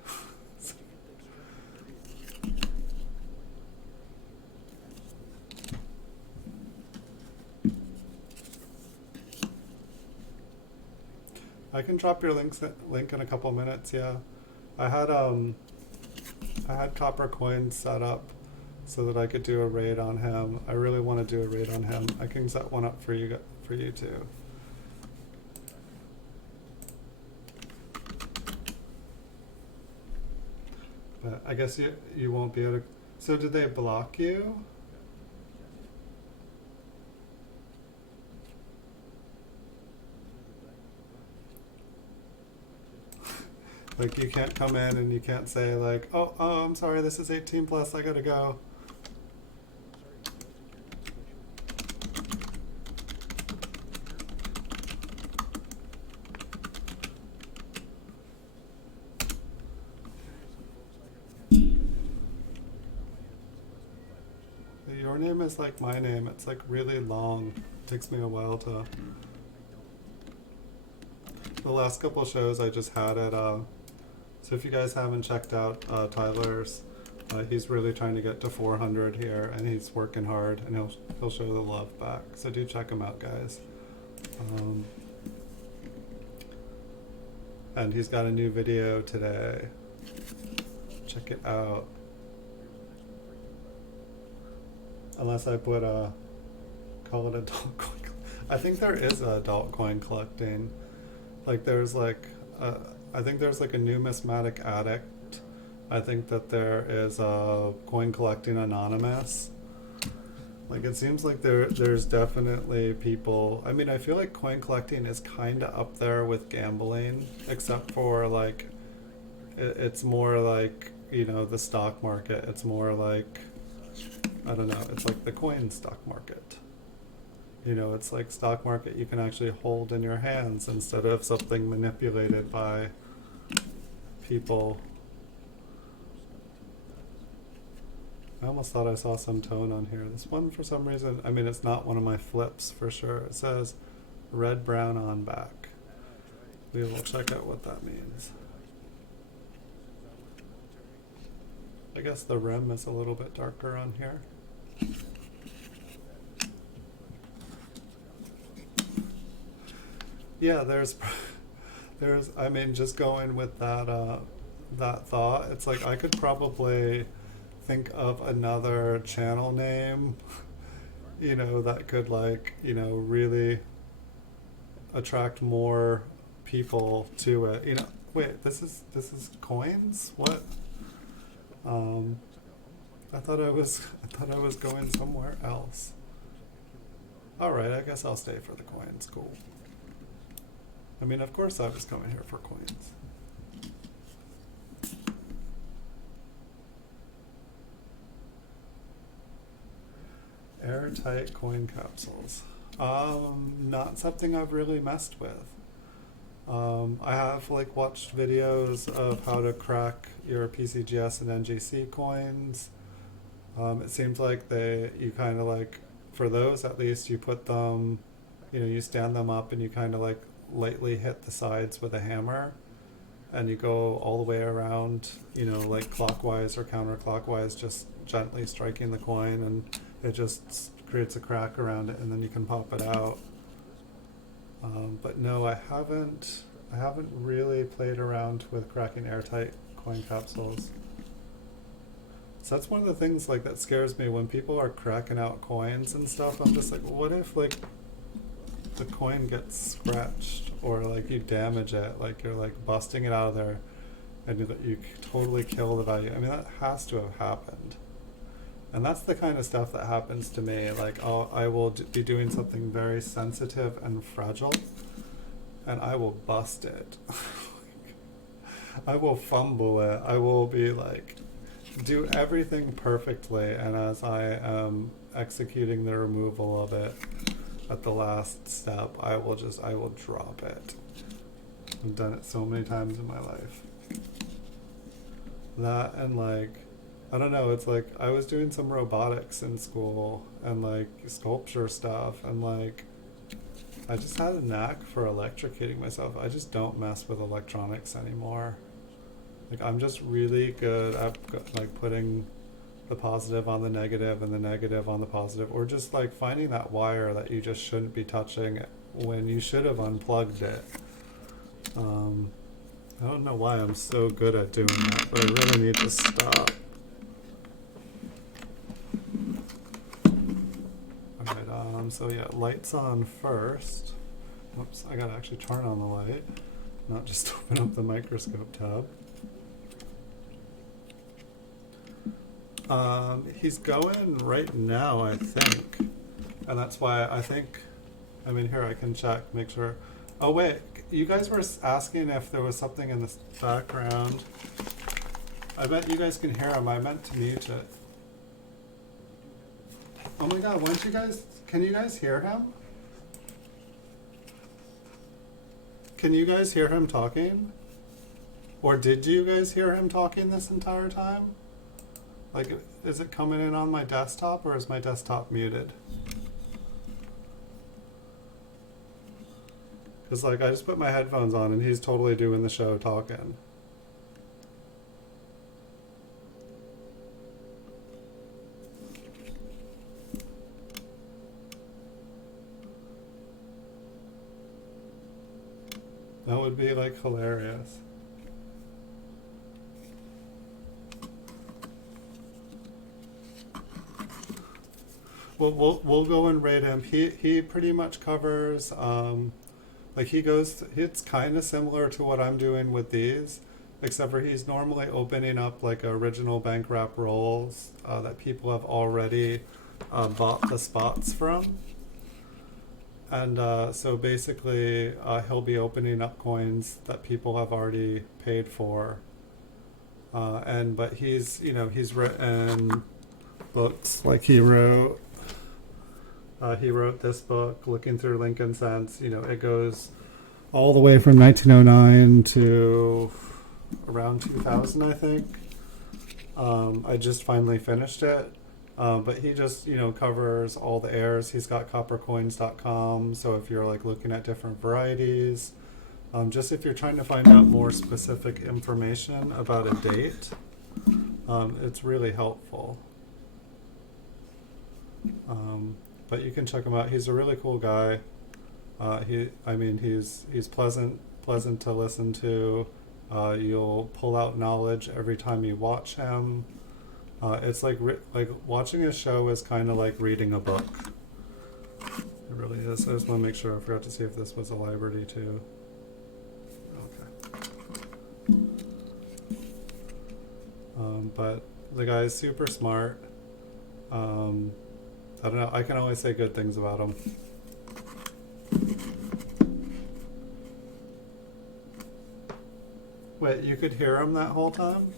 I can drop your link in a couple minutes. Yeah, I had Copper Coins set up so that I could do a raid on him. I really want to do a raid on him. I can set one up for you too. But I guess you won't be able to. So did they block you? Like you can't come in and you can't say like, oh, I'm sorry, this is 18 plus, I gotta go. Your name is like my name. It's like really long. It takes me a while to. The last couple shows I just had at so if you guys haven't checked out Tyler's, he's really trying to get to 400 here, and he's working hard, and he'll show the love back. So do check him out, guys. And he's got a new video today. Check it out. Unless I put call it adult coin. I think there is adult coin collecting. Like there's like I think there's like a numismatic addict. I think that there is a coin collecting anonymous. Like it seems like there's definitely people. I mean, I feel like coin collecting is kind of up there with gambling, except for like it's more like, the stock market. It's more like, I don't know, it's like the coin stock market. It's like stock market you can actually hold in your hands instead of something manipulated by people. I almost thought I saw some tone on here. This one, for some reason, I mean, it's not one of my flips for sure. It says red, brown on back. We will check out what that means. I guess the rim is a little bit darker on here. Yeah, there's, I mean, just going with that thought, it's like I could probably think of another channel name that could like, really attract more people to it. Wait, this is coins? What? Um, I thought I was going somewhere else. All right, I guess I'll stay for the coins. Cool. I mean, of course I was coming here for coins. Airtight coin capsules. Not something I've really messed with. I have like watched videos of how to crack your PCGS and NGC coins. It seems like you kind of like, for those at least, you put them, you stand them up and you kind of like lightly hit the sides with a hammer and you go all the way around, like clockwise or counterclockwise, just gently striking the coin, and it just creates a crack around it and then you can pop it out. But no, I haven't really played around with cracking airtight coin capsules. So that's one of the things like that scares me when people are cracking out coins and stuff. I'm just like, what if like the coin gets scratched or like you damage it, like you're like busting it out of there and you totally kill the value. I mean, that has to have happened. And that's the kind of stuff that happens to me. Like I will be doing something very sensitive and fragile and I will bust it. I will fumble it. I will be like, do everything perfectly, and as I am executing the removal of it at the last step, I will drop it. I've done it so many times in my life. That and like, I don't know, it's like I was doing some robotics in school and like sculpture stuff, and like I just had a knack for electrocuting myself. I just don't mess with electronics anymore. Like I'm just really good at like putting the positive on the negative and the negative on the positive, or just like finding that wire that you just shouldn't be touching when you should have unplugged it. I don't know why I'm so good at doing that, but I really need to stop. Alright, so yeah, lights on first. Whoops, I gotta actually turn on the light, not just open up the microscope tab. He's going right now, I think. And that's why I mean, here I can check, make sure. Oh wait, you guys were asking if there was something in the background. I bet you guys can hear him. I meant to mute it. Oh my god, can you guys hear him? Can you guys hear him talking? Or did you guys hear him talking this entire time? Like, is it coming in on my desktop, or is my desktop muted? Because, like, I just put my headphones on and he's totally doing the show talking. That would be, like, hilarious. Well, we'll go and rate him. He pretty much covers, like it's kind of similar to what I'm doing with these, except for he's normally opening up like original bank wrap rolls that people have already bought the spots from. And so basically he'll be opening up coins that people have already paid for. But he's written books, like he wrote this book, Looking Through Lincoln Cents. It goes all the way from 1909 to around 2000, I think. I just finally finished it. But he just, covers all the airs. He's got coppercoins.com. So if you're like looking at different varieties, just if you're trying to find out more specific information about a date, it's really helpful. But you can check him out. He's a really cool guy. He's pleasant to listen to. You'll pull out knowledge every time you watch him. It's like watching a show is kind of like reading a book. It really is. I just want to make sure. I forgot to see if this was a Liberty too. Okay. But the guy is super smart. I don't know. I can always say good things about him. Wait, you could hear him that whole time?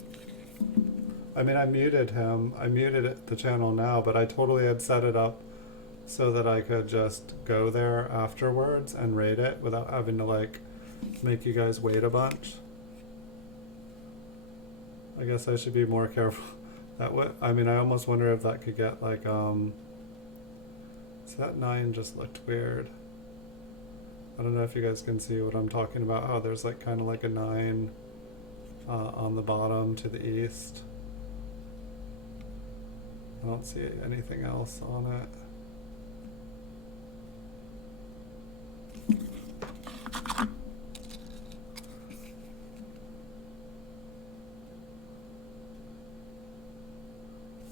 I mean, I muted him. I muted the channel now, but I totally had set it up so that I could just go there afterwards and rate it without having to like make you guys wait a bunch. I guess I should be more careful. That would, I mean, I almost wonder if that could get like, so that 9 just looked weird. I don't know if you guys can see what I'm talking about, how there's like kind of like a 9 on the bottom to the east. I don't see anything else on it.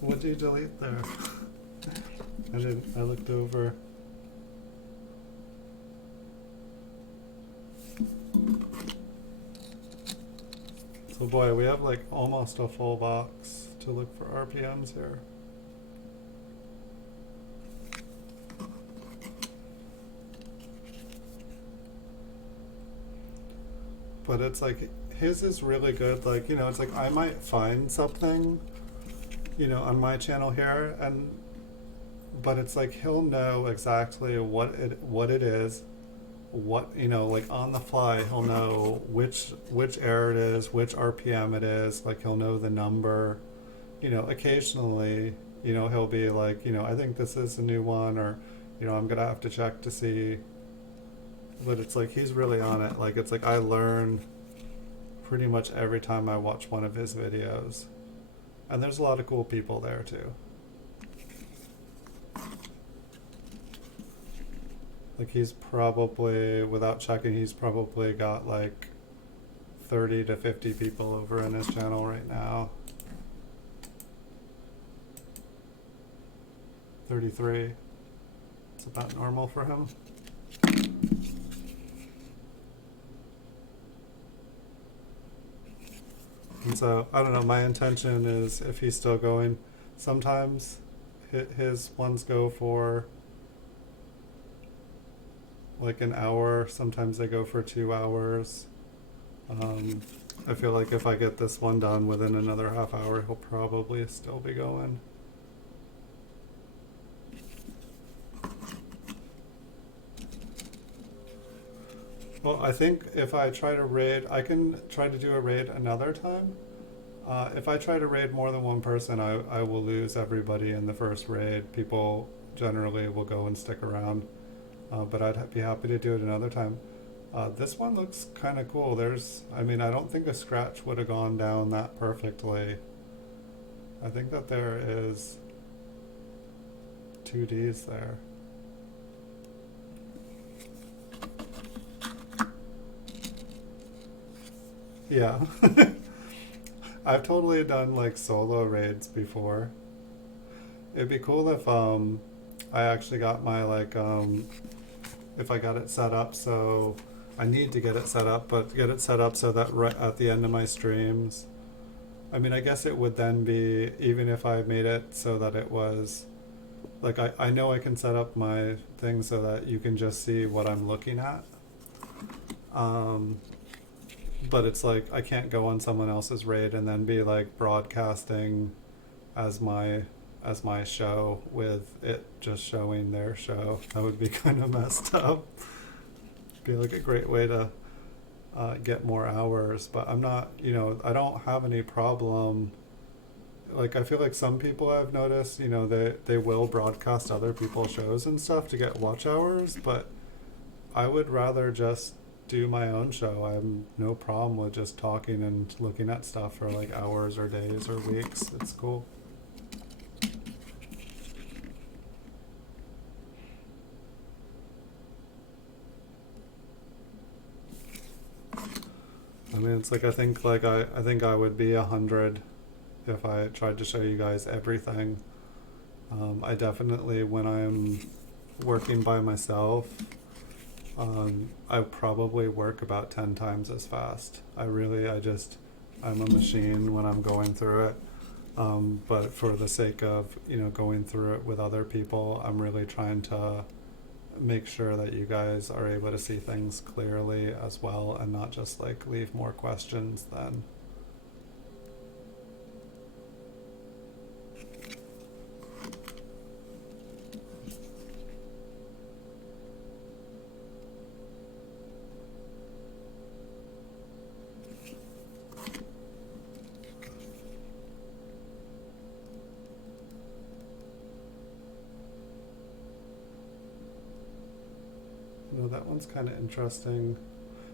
What did you delete there? I looked over. So boy, we have like almost a full box to look for RPMs here. But it's like, his is really good. Like, you know, it's like I might find something, you know, on my channel here, but it's like he'll know exactly what it is, what, you know, like on the fly he'll know which error it is, which RPM it is, like he'll know the number, you know. Occasionally, you know, he'll be like, you know, I think this is a new one, or, you know, I'm gonna have to check to see. But it's like he's really on it. Like, it's like I learn pretty much every time I watch one of his videos. And there's a lot of cool people there too. Like, he's probably, without checking, he's probably got like 30 to 50 people over in his channel right now. 33. It's about normal for him. And so, I don't know, my intention is, if he's still going, sometimes his ones go for like an hour, sometimes they go for 2 hours. I feel like if I get this one done within another half hour, he'll probably still be going. Well, I think if I try to raid, I can try to do a raid another time. If I try to raid more than one person, I will lose everybody in the first raid. People generally will go and stick around. But I'd be happy to do it another time. This one looks kind of cool. I mean, I don't think a scratch would have gone down that perfectly. I think that there is 2 Ds there. Yeah. I've totally done like solo raids before. It'd be cool if I actually got my like if I got it set up, so I need to get it set up, but get it set up so that right at the end of my streams, I mean, I guess it would then be, even if I made it so that it was like, I know I can set up my thing so that you can just see what I'm looking at. But it's like I can't go on someone else's raid and then be like broadcasting as my show with it just showing their show. That would be kind of messed up. Be like a great way to get more hours, but I'm not, you know, I don't have any problem. Like, I feel like some people I've noticed, you know, they will broadcast other people's shows and stuff to get watch hours, but I would rather just do my own show. I have no problem with just talking and looking at stuff for like hours or days or weeks. It's cool. I mean, it's like, I think I would be 100 if I tried to show you guys everything. I definitely, when I'm working by myself, I probably work about 10 times as fast. I'm a machine when I'm going through it. But for the sake of, going through it with other people, I'm really trying to make sure that you guys are able to see things clearly as well and not just like leave more questions than. No, that one's kind of interesting.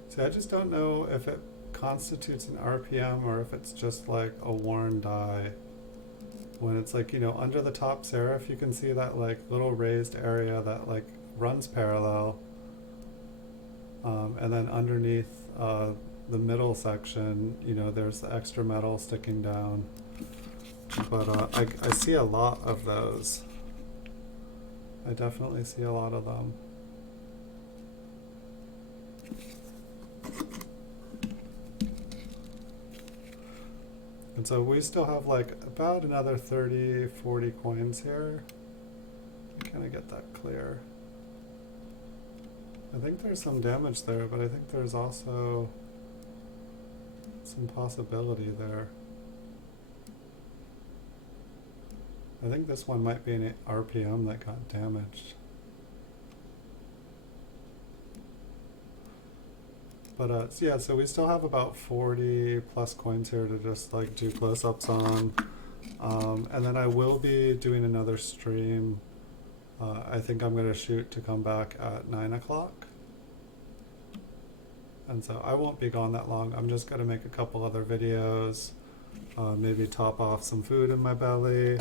See, I just don't know if it constitutes an RPM or if it's just like a worn die. When it's like, under the top serif, you can see that like little raised area that like runs parallel. And then underneath the middle section, there's the extra metal sticking down. But I see a lot of those. I definitely see a lot of them. And so we still have like about another 30, 40 coins here. Kind of get that clear. I think there's some damage there, but I think there's also some possibility there. I think this one might be an RPM that got damaged. But yeah, so we still have about 40 plus coins here to just like do close-ups on. And then I will be doing another stream. I think I'm going to shoot to come back at 9 o'clock. And so I won't be gone that long. I'm just going to make a couple other videos, maybe top off some food in my belly,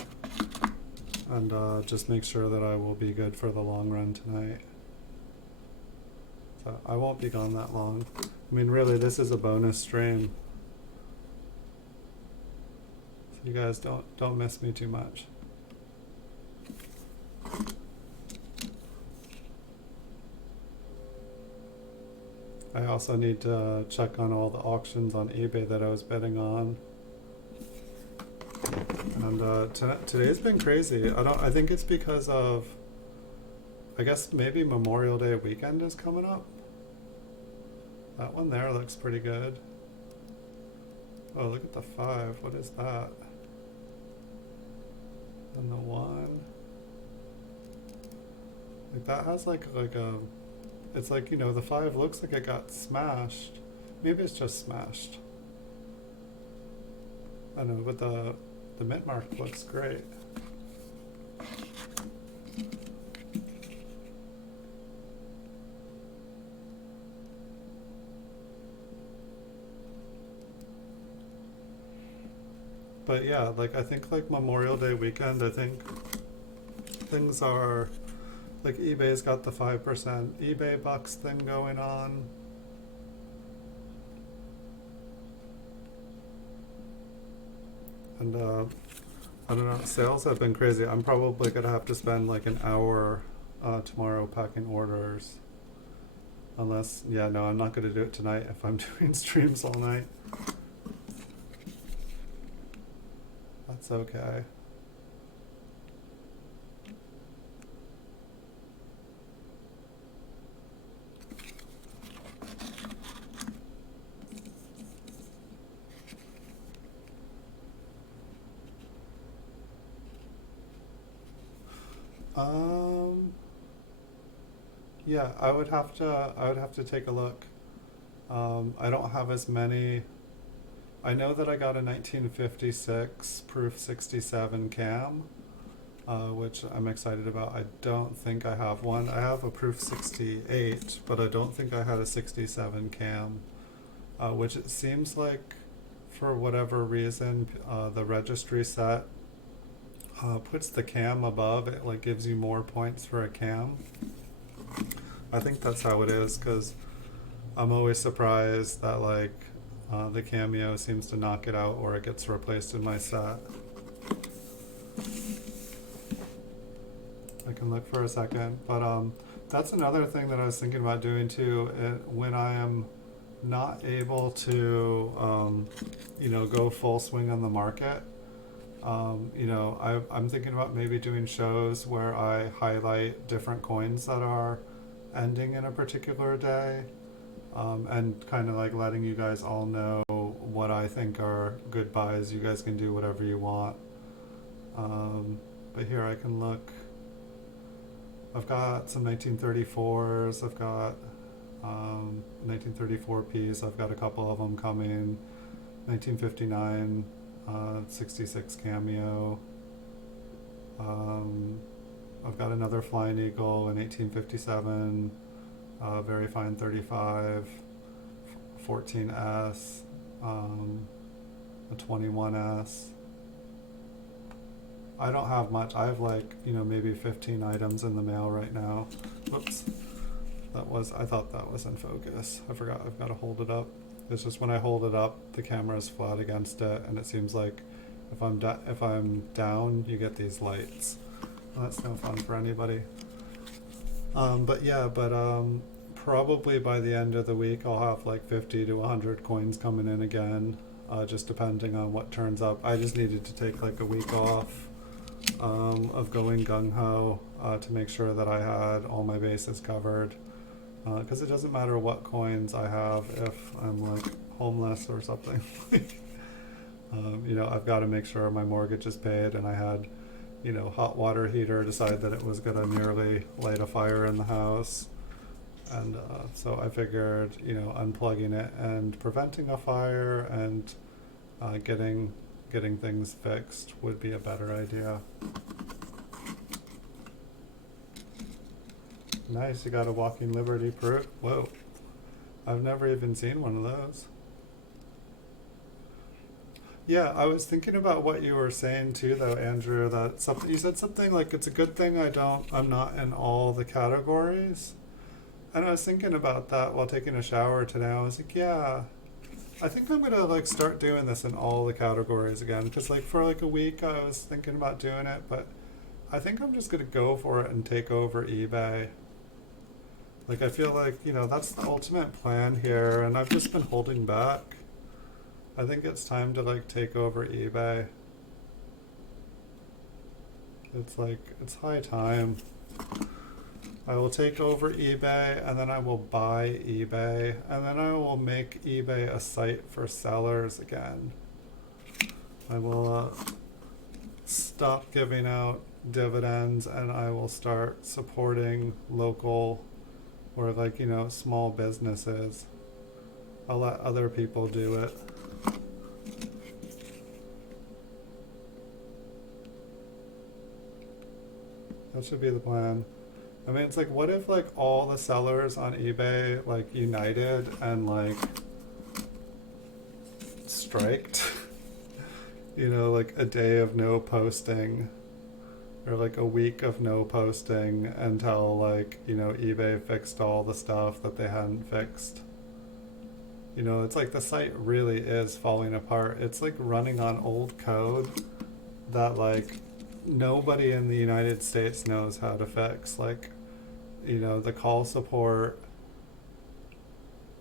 and just make sure that I will be good for the long run tonight. So I won't be gone that long. I mean, really, this is a bonus stream. So you guys don't miss me too much. I also need to check on all the auctions on eBay that I was betting on. And today's been crazy. I think it's because of, I guess maybe Memorial Day weekend is coming up. That one there looks pretty good. Oh, look at the 5. What is that? And the 1. Like that has like a, it's like, the 5 looks like it got smashed. Maybe it's just smashed. I don't know, but the mint mark looks great. But yeah, like I think like Memorial Day weekend, I think things are like eBay's got the 5% eBay bucks thing going on. And I don't know, sales have been crazy. I'm probably gonna have to spend like an hour tomorrow packing orders. Unless, yeah, no, I'm not gonna do it tonight if I'm doing streams all night. That's okay. Yeah, I would have to take a look. I don't have as many. I know that I got a 1956 proof 67 cam, which I'm excited about. I don't think I have one. I have a proof 68, but I don't think I had a 67 cam, which it seems like for whatever reason, the registry set puts the cam above it, like gives you more points for a cam. I think that's how it is, because I'm always surprised that like the cameo seems to knock it out or it gets replaced in my set. I can look for a second. But that's another thing that I was thinking about doing too. When I am not able to, go full swing on the market, I'm thinking about maybe doing shows where I highlight different coins that are ending in a particular day, and kind of like letting you guys all know what I think are good buys. You guys can do whatever you want. But here I can look. I've got some 1934s. I've got 1934Ps. I've got a couple of them coming. 1959, 66 cameo. I've got another Flying Eagle in 1857. Very fine 35, 14S, a 21S. I don't have much. I have maybe 15 items in the mail right now. Whoops. I thought that was in focus. I forgot I've got to hold it up. It's just when I hold it up, the camera is flat against it, and it seems like if I'm down, you get these lights. Well, that's no fun for anybody. Probably by the end of the week, I'll have like 50 to 100 coins coming in again, just depending on what turns up. I just needed to take like a week off of going gung-ho to make sure that I had all my bases covered. Because it doesn't matter what coins I have if I'm like homeless or something. I've got to make sure my mortgage is paid, and I had, hot water heater decide that it was going to nearly light a fire in the house. And so I figured, unplugging it and preventing a fire and getting things fixed would be a better idea. Nice, you got a Walking Liberty proof. Whoa, I've never even seen one of those. Yeah, I was thinking about what you were saying too, though, Andrew. That you said something like it's a good thing I'm not in all the categories. And I was thinking about that while taking a shower today. I was like, yeah, I think I'm gonna like start doing this in all the categories again. Because like for like a week I was thinking about doing it, but I think I'm just gonna go for it and take over eBay. Like I feel like, that's the ultimate plan here, and I've just been holding back. I think it's time to like take over eBay. It's high time. I will take over eBay, and then I will buy eBay, and then I will make eBay a site for sellers again. I will stop giving out dividends, and I will start supporting local or small businesses. I'll let other people do it. That should be the plan. I mean, it's like, what if like all the sellers on eBay like united and like striked? Like a day of no posting, or like a week of no posting until like, eBay fixed all the stuff that they hadn't fixed. It's like the site really is falling apart. It's like running on old code that like nobody in the United States knows how to fix. Like, the call support,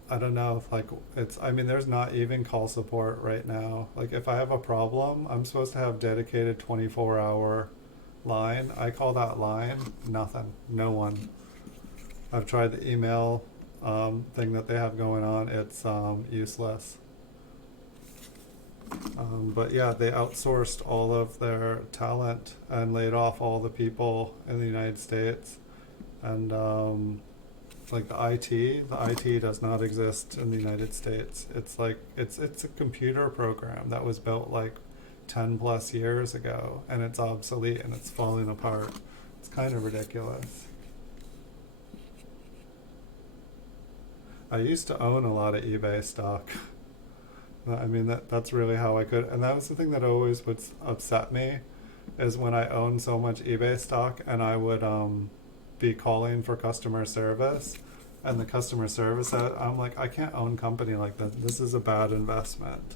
I don't know, like there's not even call support right now. Like if I have a problem, I'm supposed to have dedicated 24-hour line. I call that line nothing, no one. I've tried the email thing that they have going on. It's useless. But yeah, they outsourced all of their talent and laid off all the people in the United States. And like the IT does not exist in the United States. It's like it's a computer program that was built like 10 plus years ago, and it's obsolete and it's falling apart. It's kind of ridiculous. I used to own a lot of eBay stock. I mean, that's really how I could, and that was the thing that always would upset me, is when I owned so much eBay stock and I would be calling for customer service, and the customer service, I'm like, I can't own company like that. This is a bad investment.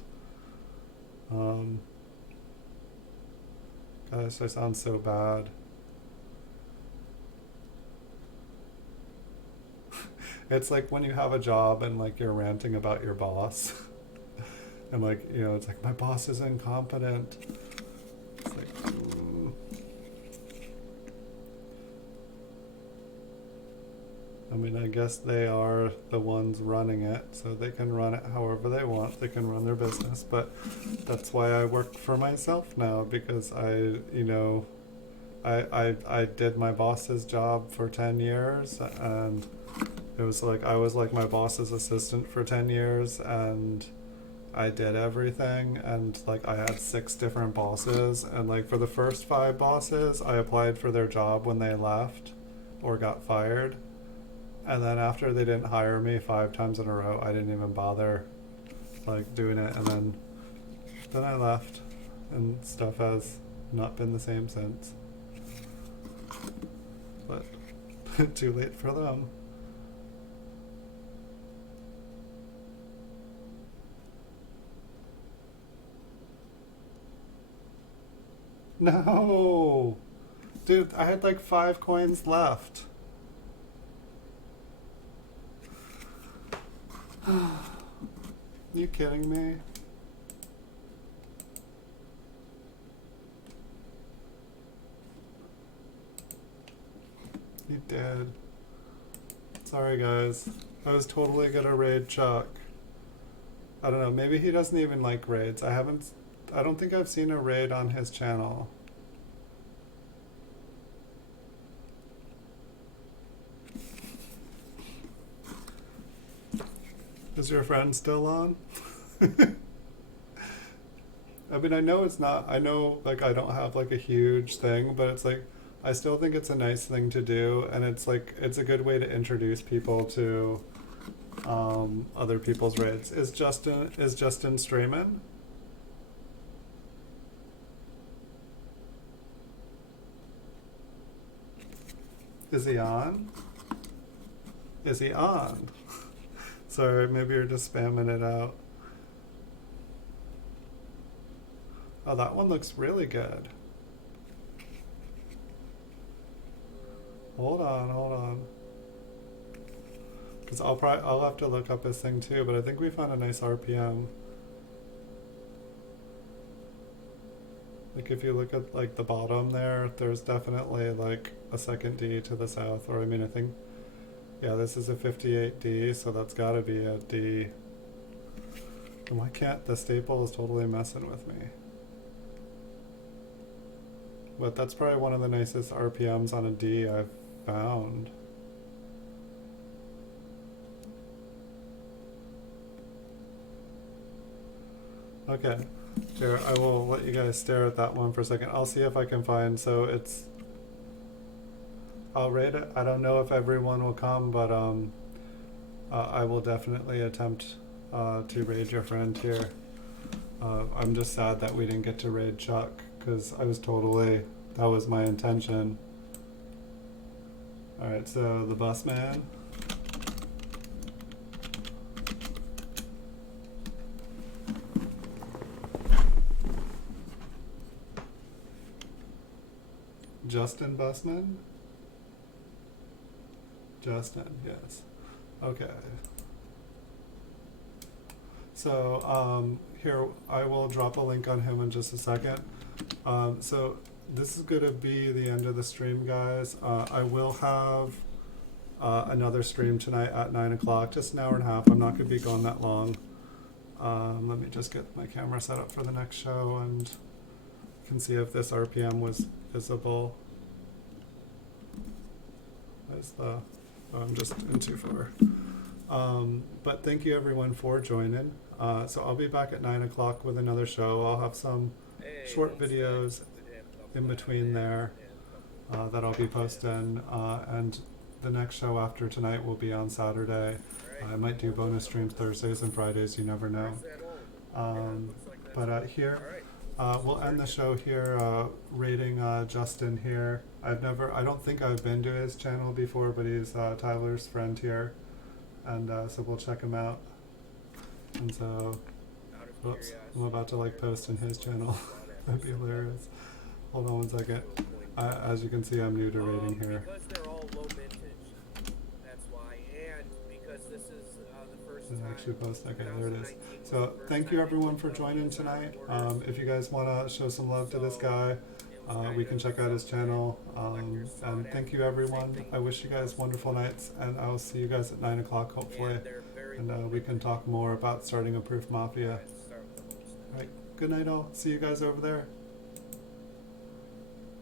Gosh, I sound so bad. It's like when you have a job and like you're ranting about your boss. And like, you know, it's like, my boss is incompetent. It's like, ooh. I mean, I guess they are the ones running it, so they can run it however they want. They can run their business, but that's why I work for myself now, because you know, I did my boss's job for 10 years, and it was like, I was like my boss's assistant for 10 years, and I did everything, and like I had 6 different bosses, and like for the first 5 bosses, I applied for their job when they left or got fired. And then after they didn't hire me 5 times in a row, I didn't even bother like doing it, and then I left, and stuff has not been the same since. But too late for them. No! Dude, I had like 5 coins left. You kidding me? You did. Sorry guys. I was totally gonna raid Chuck. I don't know, maybe he doesn't even like raids. I don't think I've seen a raid on his channel. Is your friend still on? I mean, I know it's not, I know like I don't have like a huge thing, but it's like, I still think it's a nice thing to do, and it's like, it's a good way to introduce people to other people's raids. Is Justin streaming? Is he on? Is he on? Sorry, maybe you're just spamming it out. Oh, that one looks really good. Hold on. Because I'll have to look up his thing too, but I think we found a nice RPM. Like if you look at like the bottom there, there's definitely like a second D to the south, or I mean I think, yeah, this is a 58D, so that's gotta be a D. And why can't, the staple is totally messing with me. But that's probably one of the nicest RPMs on a D I've found. Okay, here, I will let you guys stare at that one for a second. I'll see if I can find, so it's, I'll rate it. I don't know if everyone will come, but I will definitely attempt to raid your friend here. I'm just sad that we didn't get to raid Chuck, because I was totally, that was my intention. Alright, so the bus man. Justin Busman? Justin, yes. Okay. So here, I will drop a link on him in just a second. So this is going to be the end of the stream, guys. I will have another stream tonight at 9 o'clock, just an hour and a half. I'm not going to be gone that long. Let me just get my camera set up for the next show, and you can see if this RPM was visible. Where's the, oh, I'm just in too far. But thank you everyone for joining. So I'll be back at 9 o'clock with another show. I'll have some short videos in between there that I'll be posting, and the next show after tonight will be on Saturday. I might do bonus streams Thursdays and Fridays, you never know. But here, we'll end the show here, rating Justin here. I don't think I've been to his channel before, but he's Tyler's friend here, and so we'll check him out. And so, oops, I'm about to like post in his channel. That'd be hilarious. Hold on one second. As you can see, I'm new to rating here. Because they're all low vintage. That's why, and two posts. Okay, there it is. So thank you everyone for joining tonight. If you guys want to show some love to this guy, we can check out his channel. And thank you everyone. I wish you guys wonderful nights, and I will see you guys at 9 o'clock hopefully. And we can talk more about starting a proof mafia. Alright, good night all. See you guys over there.